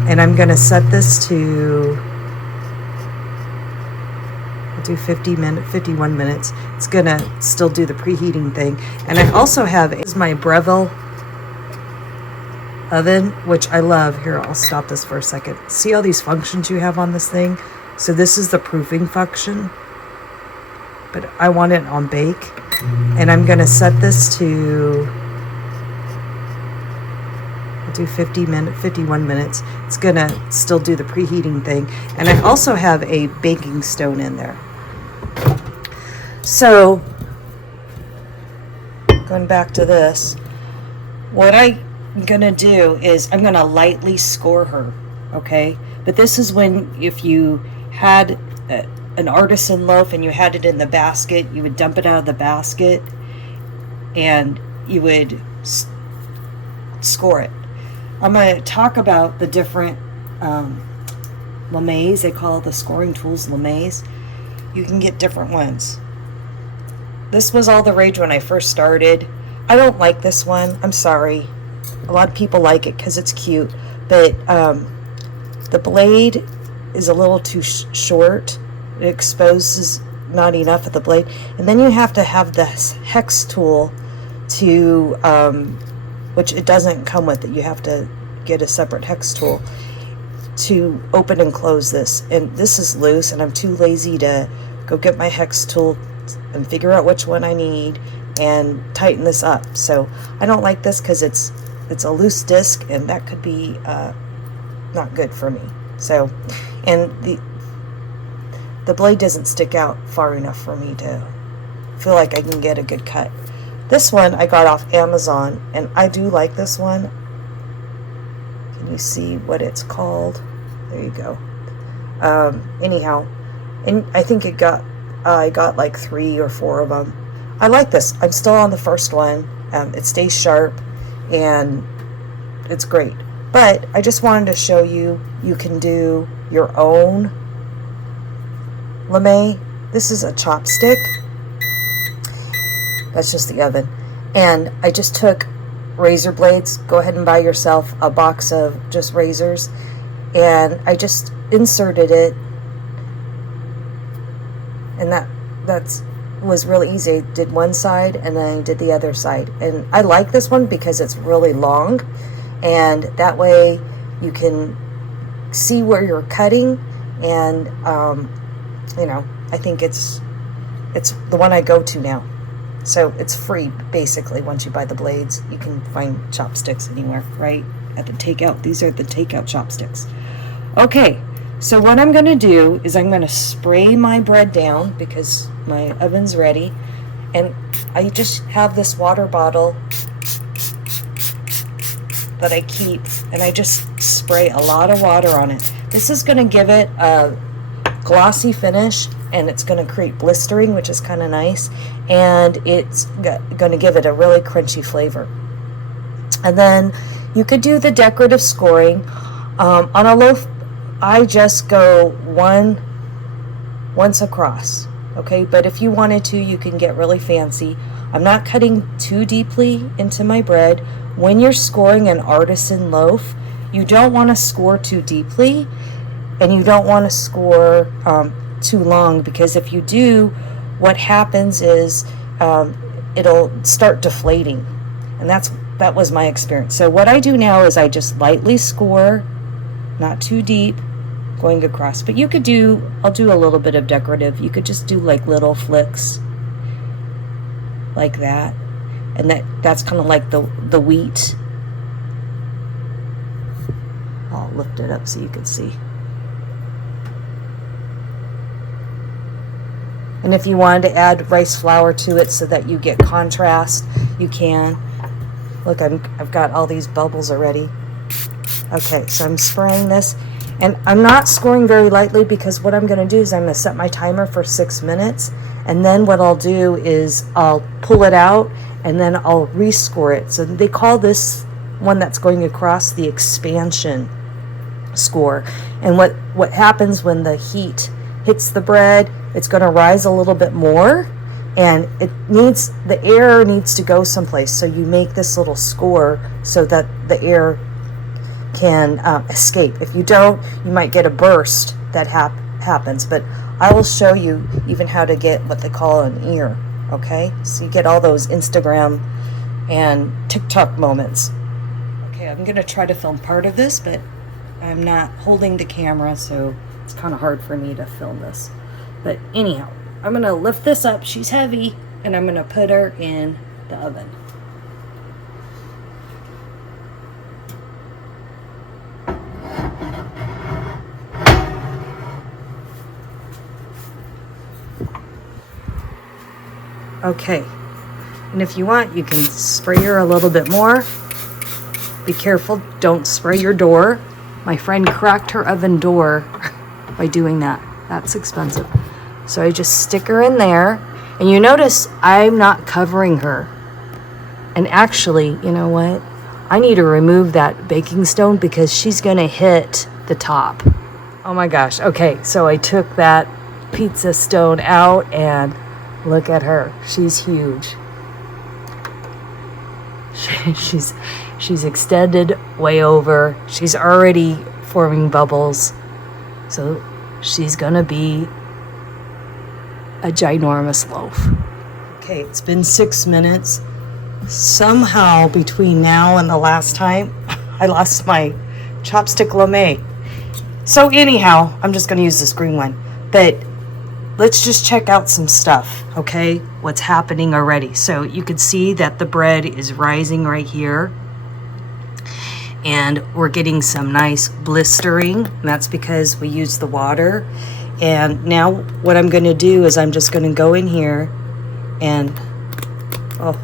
And I'm gonna set this to, I'll do 51 minutes. It's gonna still do the preheating thing. And I also have, is my Breville oven, which I love. Here, I'll stop this for a second. See all these functions you have on this thing? So this is the proofing function, but I want it on bake. And I'm gonna set this to, I'll do 51 minutes. It's gonna still do the preheating thing. And I also have a baking stone in there. So going back to this, what I'm gonna do is I'm gonna lightly score her, okay? But this is when, if you had an artisan loaf and you had it in the basket, you would dump it out of the basket and you would score it. I'm going to talk about the different lames. They call the scoring tools lames. You can get different ones. This was all the rage when I first started. I don't like this one. I'm sorry. A lot of people like it because it's cute, but the blade is a little too short. It exposes not enough of the blade, and then you have to have this hex tool to which it doesn't come with it. You have to get a separate hex tool to open and close this, and this is loose and I'm too lazy to go get my hex tool and figure out which one I need and tighten this up. So I don't like this because it's a loose disc, and that could be not good for me. So, and the blade doesn't stick out far enough for me to feel like I can get a good cut. This one I got off Amazon, and I do like this one. Can you see what it's called? There you go. Anyhow, and I think I got like 3 or 4 of them. I like this. I'm still on the first one. It stays sharp, and it's great. But I just wanted to show you can do your own lame. This is a chopstick. That's just the oven. And I just took razor blades. Go ahead and buy yourself a box of just razors. And I just inserted it. And that was really easy. I did one side and then I did the other side. And I like this one because it's really long. And that way you can see where you're cutting. And, you know, I think it's the one I go to now. So it's free, basically, once you buy the blades. You can find chopsticks anywhere, right? At the takeout. These are the takeout chopsticks. Okay, so what I'm going to do is I'm going to spray my bread down because my oven's ready. And I just have this water bottle that I keep, and I just spray a lot of water on it. This is going to give it a glossy finish, and it's going to create blistering, which is kind of nice, and it's going to give it a really crunchy flavor. And then you could do the decorative scoring. On a loaf, I just go once across, okay? But if you wanted to, you can get really fancy. I'm not cutting too deeply into my bread. When you're scoring an artisan loaf, you don't want to score too deeply, and you don't want to score too long, because if you do, what happens is it'll start deflating, and that was my experience. So what I do now is I just lightly score, not too deep, going across. But you could I'll do a little bit of decorative. You could just do like little flicks like that, and that's kind of like the wheat. I'll lift it up so you can see. And if you wanted to add rice flour to it so that you get contrast, you can. Look, I've got all these bubbles already. Okay, so I'm spraying this. And I'm not scoring very lightly, because what I'm going to do is I'm going to set my timer for 6 minutes. And then what I'll do is I'll pull it out, and then I'll rescore it. So they call this one that's going across the expansion score. And what happens when the heat hits the bread, it's going to rise a little bit more, and the air needs to go someplace. So you make this little score so that the air can escape. If you don't, you might get a burst that happens. But I will show you even how to get what they call an ear. Okay, so you get all those Instagram and TikTok moments. Okay, I'm going to try to film part of this, but I'm not holding the camera, so it's kind of hard for me to film this. But anyhow, I'm going to lift this up. She's heavy, and I'm going to put her in the oven. Okay, and if you want, you can spray her a little bit more. Be careful, don't spray your door. My friend cracked her oven door by doing that. That's expensive. So I just stick her in there, and you notice I'm not covering her. And actually, you know what? I need to remove that baking stone because she's gonna hit the top. Oh my gosh. Okay, so I took that pizza stone out, and look at her. She's huge. She's extended way over. She's already forming bubbles. So she's gonna be a ginormous loaf. Okay, it's been 6 minutes. Somehow between now and the last time, I lost my chopstick lame. So anyhow, I'm just gonna use this green one. But let's just check out some stuff, okay? What's happening already. So you can see that the bread is rising right here. And we're getting some nice blistering. And that's because we use the water. And now what I'm going to do is I'm just going to go in here and, oh,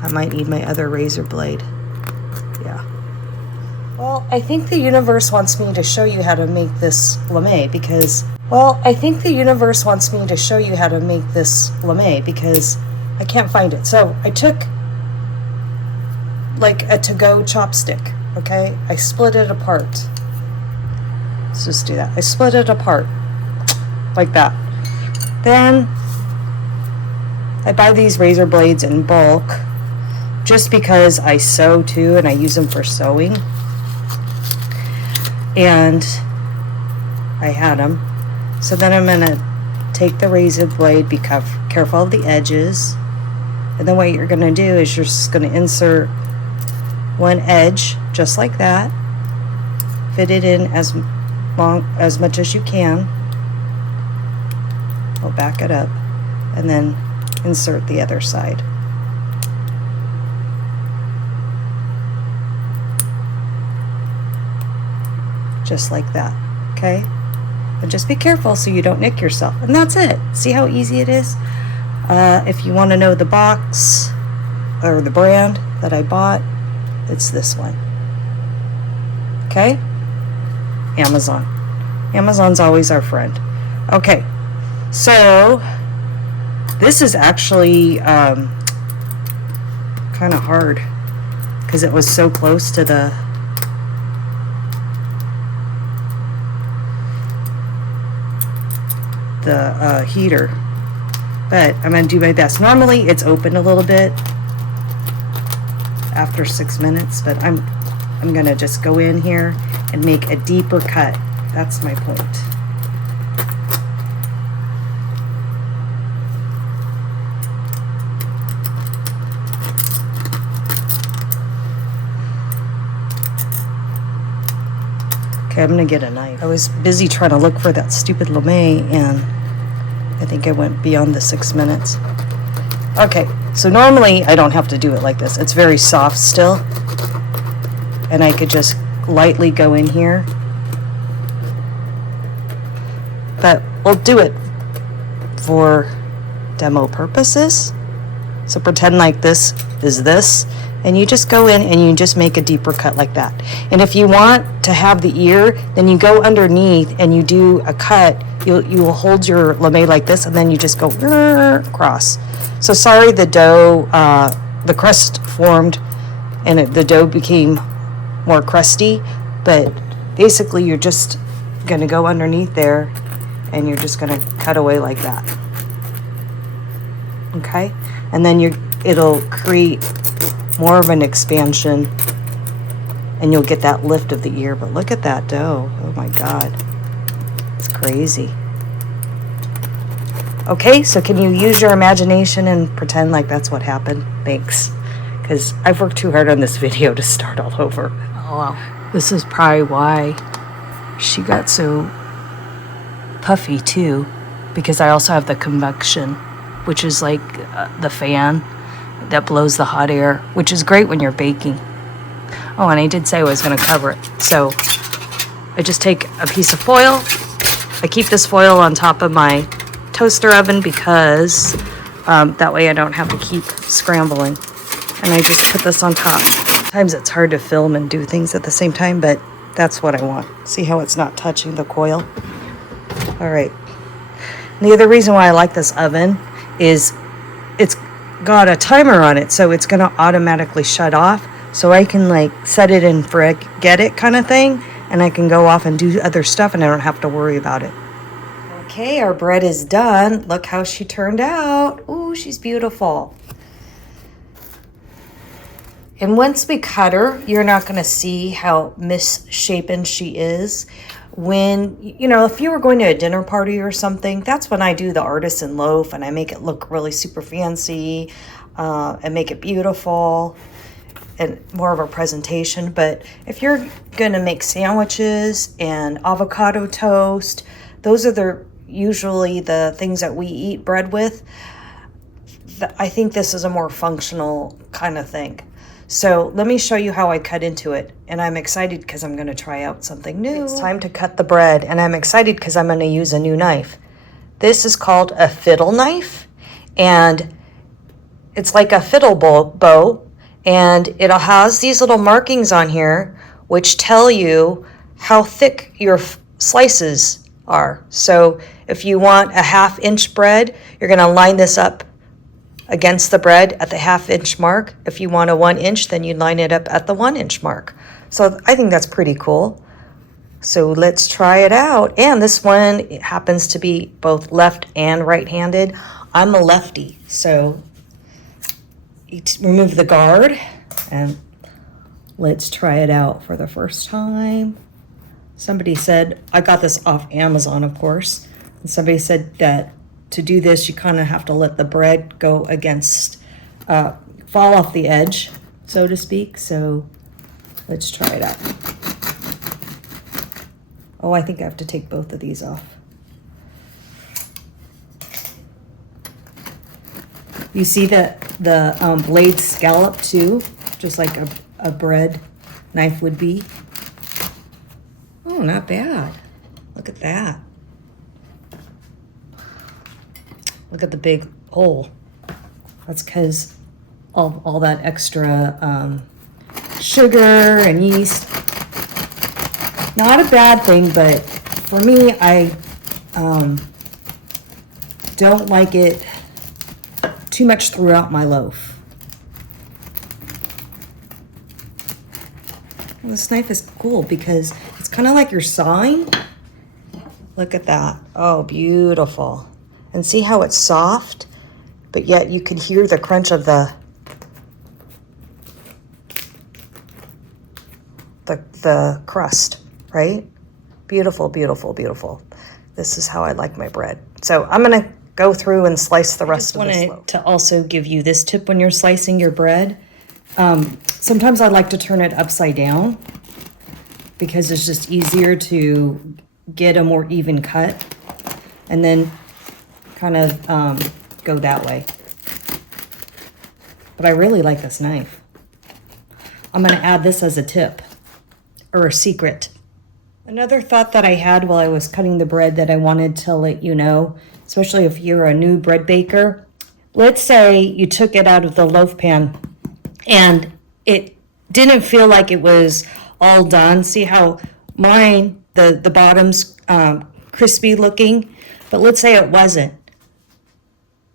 I might need my other razor blade. Yeah. Well, I think the universe wants me to show you how to make this lamé because, I can't find it. So I took like a to-go chopstick, okay? I split it apart. Let's just do that. I split it apart like that. Then I buy these razor blades in bulk just because I sew too and I use them for sewing. And I had them. So then I'm gonna take the razor blade, be careful of the edges. And then what you're gonna do is you're just gonna insert one edge just like that, fit it in as much as you can. I'll back it up and then insert the other side. Just like that, okay? And just be careful so you don't nick yourself. And that's it. See how easy it is? If you want to know the box or the brand that I bought, it's this one. Okay? Amazon. Amazon's always our friend. Okay. So this is actually kind of hard because it was so close to the heater, but I'm going to do my best. Normally it's open a little bit after 6 minutes, but I'm going to just go in here and make a deeper cut. That's my point. Okay, I'm going to get a knife. I was busy trying to look for that stupid lamé, and I think I went beyond the 6 minutes. Okay, so normally I don't have to do it like this. It's very soft still. And I could just lightly go in here. But we'll do it for demo purposes. So pretend like this is this. And you just go in and you just make a deeper cut like that. And if you want to have the ear, then you go underneath and you do a cut. You will hold your lamé like this, and then you just go across. So sorry, the dough, the crust formed, and the dough became more crusty. But basically, you're just going to go underneath there, and you're just going to cut away like that. Okay, and then it'll create more of an expansion, and you'll get that lift of the ear. But look at that dough. Oh my God. It's crazy. Okay, so can you use your imagination and pretend like that's what happened? Thanks. Because I've worked too hard on this video to start all over. Oh, wow. This is probably why she got so puffy too, because I also have the convection, which is like the fan that blows the hot air, which is great when you're baking. Oh, and I did say I was going to cover it. So I just take a piece of foil. I keep this foil on top of my toaster oven because that way I don't have to keep scrambling. And I just put this on top. Sometimes it's hard to film and do things at the same time, but that's what I want. See how it's not touching the coil? All right. And the other reason why I like this oven is it's got a timer on it, so it's going to automatically shut off. So I can like set it and forget it kind of thing, and I can go off and do other stuff, and I don't have to worry about it. Okay, our bread is done. Look how she turned out. Ooh, she's beautiful. And once we cut her, you're not going to see how misshapen she is. When, you know, if you were going to a dinner party or something, that's when I do the artisan loaf and I make it look really super fancy and make it beautiful and more of a presentation. But if you're going to make sandwiches and avocado toast, those are the usually the things that we eat bread with, I think this is a more functional kind of thing. So let me show you how I cut into it. And I'm excited because I'm going to try out something new. It's time to cut the bread. And I'm excited because I'm going to use a new knife. This is called a fiddle knife. And it's like a fiddle bow. And it has these little markings on here which tell you how thick your slices are. So if you want a 1/2 inch bread, you're going to line this up against the bread at the 1/2 inch mark. If you want a 1 inch, then you line it up at the 1 inch mark. So I think that's pretty cool. So let's try it out. And this one happens to be both left and right-handed. I'm a lefty, so you remove the guard and let's try it out for the first time. Somebody said, I got this off Amazon, of course, and somebody said that to do this, you kind of have to let the bread go against, fall off the edge, so to speak. So let's try it out. Oh, I think I have to take both of these off. You see that the blade scallop too, just like a bread knife would be. Oh, not bad. Look at that. Look at the big hole. That's because all that extra sugar and yeast. Not a bad thing, but for me, I don't like it too much throughout my loaf. Well, this knife is cool because it's kind of like you're sawing. Look at that. Oh, beautiful. And see how it's soft, but yet you can hear the crunch of the crust, right? Beautiful, beautiful, beautiful. This is how I like my bread. So I'm going to go through and slice the rest of this loaf. I wanted to also give you this tip when you're slicing your bread. Sometimes I like to turn it upside down because it's just easier to get a more even cut. And then kind of go that way. But I really like this knife. I'm going to add this as a tip or a secret. Another thought that I had while I was cutting the bread that I wanted to let you know, especially if you're a new bread baker. Let's say you took it out of the loaf pan and it didn't feel like it was all done. See how mine, the bottom's crispy looking, but let's say it wasn't.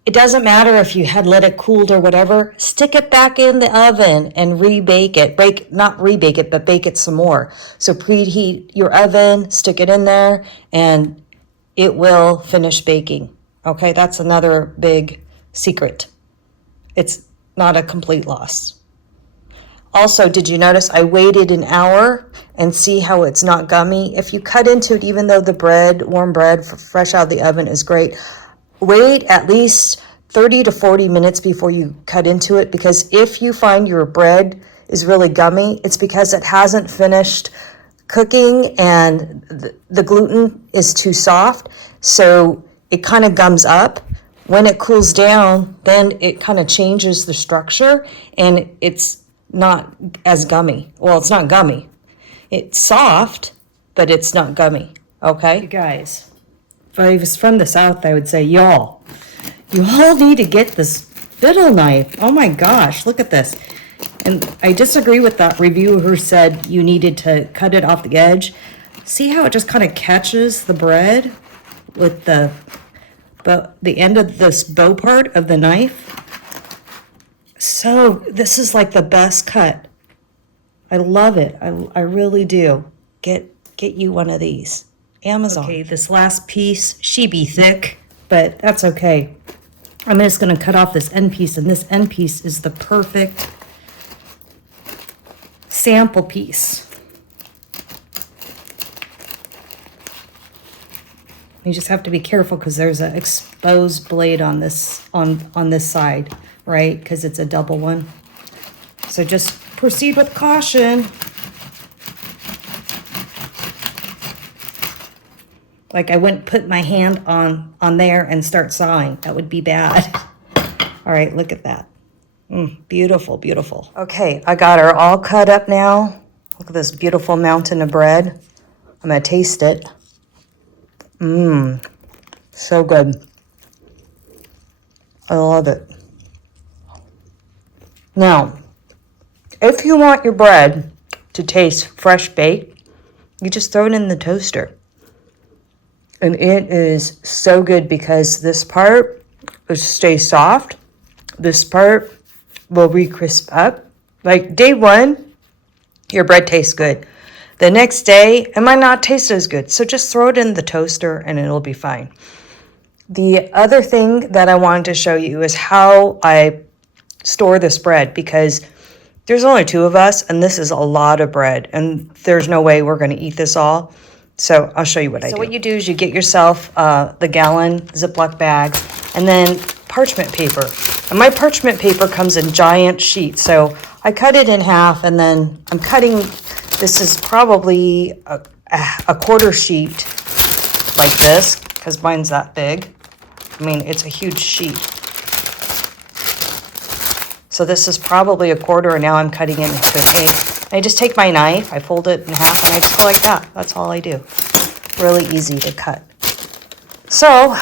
It doesn't matter if you had let it cooled or whatever. Stick it back in the oven and rebake it. Not rebake it, but bake it some more. So preheat your oven, stick it in there, and it will finish baking. Okay, that's another big secret. It's not a complete loss. Also, did you notice I waited an hour and see how it's not gummy? If you cut into it, even though the bread, warm bread, fresh out of the oven is great, wait at least 30 to 40 minutes before you cut into it, because if you find your bread is really gummy, it's because it hasn't finished cooking and the gluten is too soft, so it kind of gums up. When it cools down, then it kind of changes the structure and it's not as gummy. Well, it's not gummy. It's soft, but it's not gummy, okay? You guys. If I was from the South, I would say, y'all, you all need to get this fiddle knife. Oh my gosh, look at this. And I disagree with that reviewer who said you needed to cut it off the edge. See how it just kind of catches the bread with the end of this bow part of the knife? So this is like the best cut. I love it. I really do. Get you one of these. Amazon. Okay, this last piece, she be thick, but that's okay. I'm just going to cut off this end piece, and this end piece is the perfect sample piece. You just have to be careful because there's an exposed blade on this on this side, right? Because it's a double one. So just proceed with caution. Like I wouldn't put my hand on there and start sawing. That would be bad. All right, look at that. Beautiful, beautiful. Okay, I got her all cut up now. Look at this beautiful mountain of bread. I'm gonna taste it. So good. I love it. Now, if you want your bread to taste fresh baked, you just throw it in the toaster. And it is so good because this part will stay soft. This part will re-crisp up. Like day one, your bread tastes good. The next day, it might not taste as good. So just throw it in the toaster and it'll be fine. The other thing that I wanted to show you is how I store this bread, because there's only 2 of us and this is a lot of bread and there's no way we're going to eat this all. So I'll show you what I do. So what you do is you get yourself the gallon Ziploc bag and then parchment paper. And my parchment paper comes in giant sheets. So I cut it in half and then I'm cutting, this is probably a quarter sheet like this, because mine's that big. I mean, it's a huge sheet. So this is probably a quarter, and now I'm cutting it into an eighth. I just take my knife, I fold it in half, and I just go like that. That's all I do. Really easy to cut. So,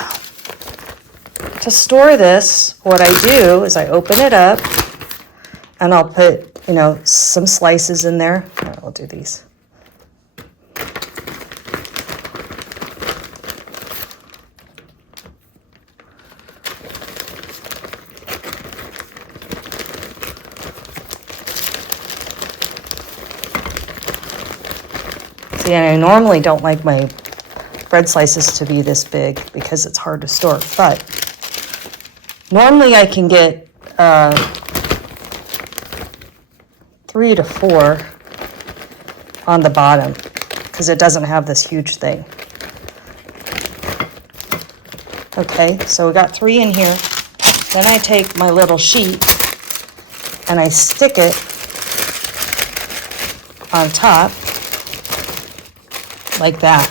to store this, what I do is I open it up, and I'll put, some slices in there. I'll do these. And I normally don't like my bread slices to be this big because it's hard to store, but normally I can get 3 to 4 on the bottom because it doesn't have this huge thing. Okay, so we got 3 in here. Then I take my little sheet and I stick it on top. Like that.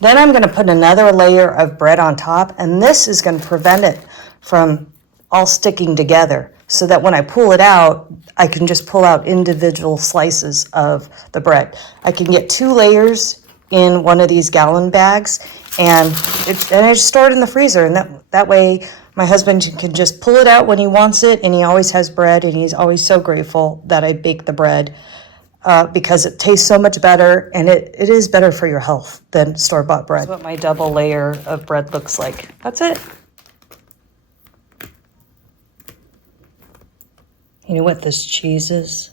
Then I'm going to put another layer of bread on top, and this is going to prevent it from all sticking together so that when I pull it out, I can just pull out individual slices of the bread. I can get 2 layers in one of these gallon bags, and I just store it in the freezer, and that way my husband can just pull it out when he wants it, and he always has bread, and he's always so grateful that I bake the bread. Because it tastes so much better, and it is better for your health than store-bought bread. That's what my double layer of bread looks like. That's it. You know what this cheese is?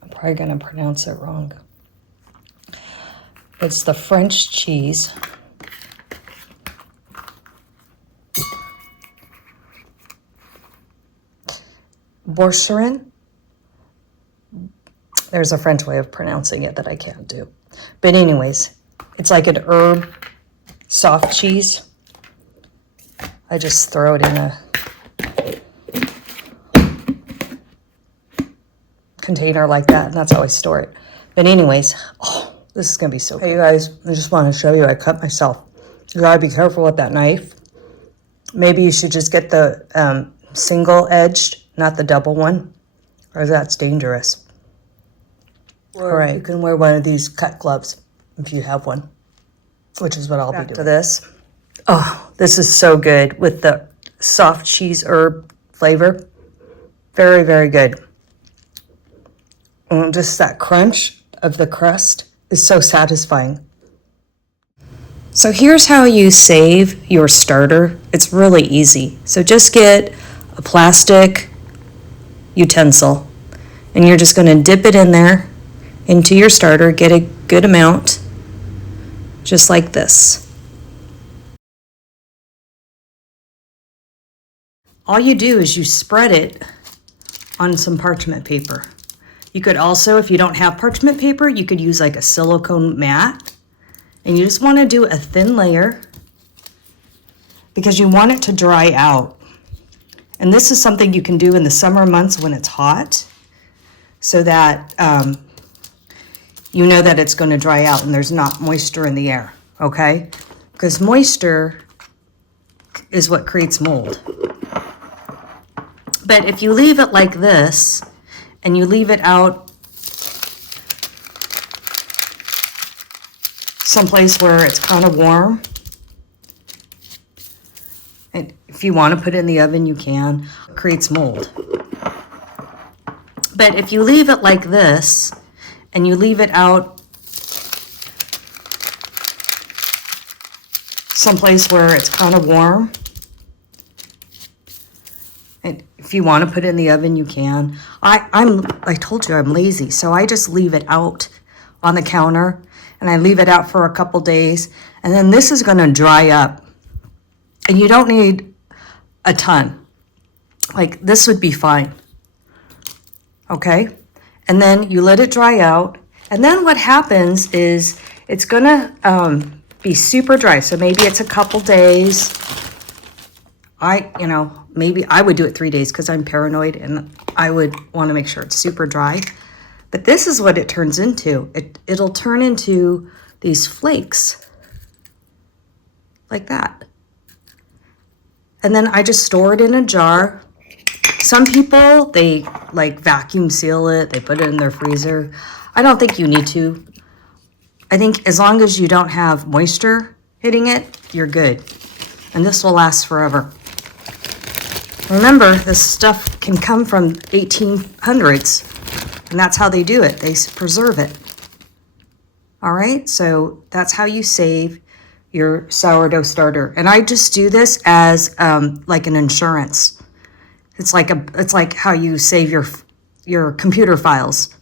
I'm probably going to pronounce it wrong. It's the French cheese. Bourcherin. There's a French way of pronouncing it that I can't do. But anyways, it's like an herb soft cheese. I just throw it in a container like that, and that's how I store it. But anyways, this is going to be so good. Hey, you guys, I just want to show you I cut myself. You got to be careful with that knife. Maybe you should just get the single-edged, not the double one, or that's dangerous. All right, you can wear one of these cut gloves if you have one, which is what I'll be doing. To this. Oh, this is so good with the soft cheese herb flavor. Very, very good. And just that crunch of the crust is so satisfying. So here's how you save your starter. It's really easy. So just get a plastic utensil, and you're just going to dip it in there into your starter, get a good amount, just like this. All you do is you spread it on some parchment paper. You could also, if you don't have parchment paper, you could use like a silicone mat, and you just want to do a thin layer because you want it to dry out. And this is something you can do in the summer months when it's hot, so that you know that it's going to dry out and there's not moisture in the air, okay? Because moisture is what creates mold. But if you leave it like this and you leave it out someplace where it's kind of warm, and if you want to put it in the oven, you can. It creates mold. But if you leave it like this and you leave it out someplace where it's kind of warm, and if you want to put it in the oven, you can. I told you I'm lazy, so I just leave it out on the counter and I leave it out for a couple days, and then this is going to dry up. And you don't need a ton. Like this would be fine. Okay? And then you let it dry out. And then what happens is it's going to be super dry. So maybe it's a couple days. Maybe I would do it 3 days because I'm paranoid and I would want to make sure it's super dry. But this is what it turns into. It'll turn into these flakes like that. And then I just store it in a jar. Some people, they like vacuum seal it. They put it in their freezer. I don't think you need to. I think as long as you don't have moisture hitting it, you're good. And this will last forever. Remember, this stuff can come from 1800s. And that's how they do it. They preserve it. All right, so that's how you save your sourdough starter. And I just do this as like an insurance. It's like how you save your computer files.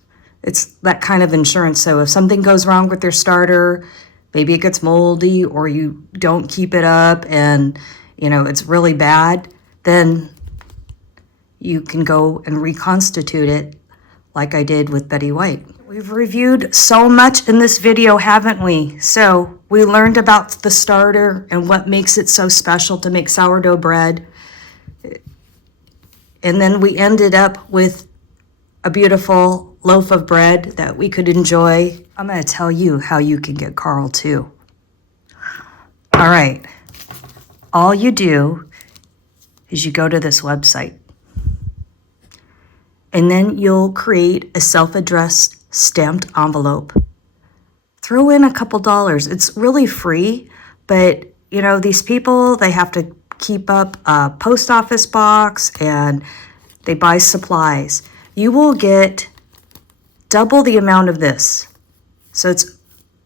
It's that kind of insurance. So if something goes wrong with your starter, maybe it gets moldy or you don't keep it up and it's really bad, then you can go and reconstitute it like I did with Betty White. We've reviewed so much in this video, haven't we? So we learned about the starter and what makes it so special to make sourdough bread. And then we ended up with a beautiful loaf of bread that we could enjoy. I'm going to tell you how you can get Carl too. All right. All you do is you go to this website. And then you'll create a self-addressed stamped envelope. Throw in a couple dollars. It's really free, but these people, they have to keep up a post office box and they buy supplies. You will get double the amount of this. So it's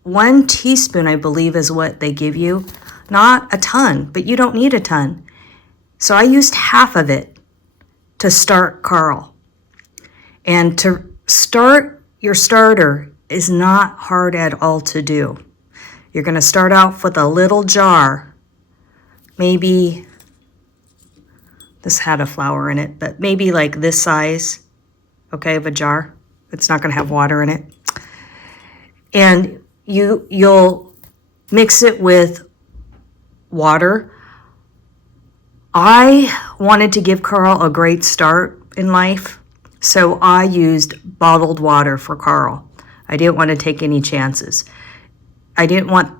1 teaspoon, I believe, is what they give you. Not a ton, but you don't need a ton. So I used half of it to start Carl. And to start your starter is not hard at all to do. You're going to start out with a little jar. Maybe, this had a flour in it, but maybe like this size, okay, of a jar. It's not going to have water in it. And you'll mix it with water. I wanted to give Carl a great start in life. So I used bottled water for Carl. I didn't want to take any chances. I didn't want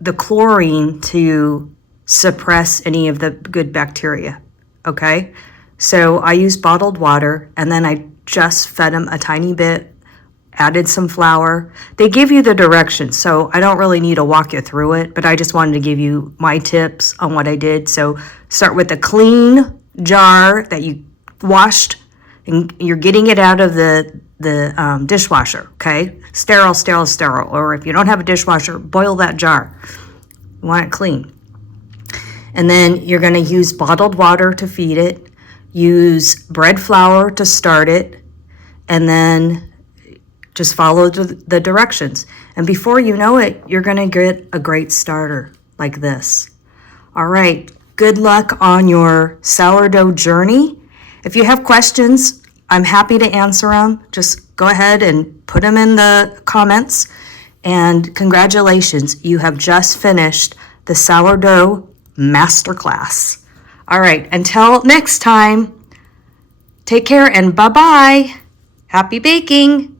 the chlorine to suppress any of the good bacteria, okay? So I used bottled water, and then I just fed him a tiny bit, added some flour. They give you the directions, so I don't really need to walk you through it, but I just wanted to give you my tips on what I did. So start with a clean jar that you washed, and you're getting it out of the dishwasher, okay? Sterile, sterile, sterile. Or if you don't have a dishwasher, boil that jar. You want it clean. And then you're going to use bottled water to feed it, use bread flour to start it, and then just follow the directions. And before you know it, you're going to get a great starter like this. All right, good luck on your sourdough journey. If you have questions, I'm happy to answer them. Just go ahead and put them in the comments. And congratulations, you have just finished the sourdough Masterclass. All right, until next time, take care and bye-bye. Happy baking.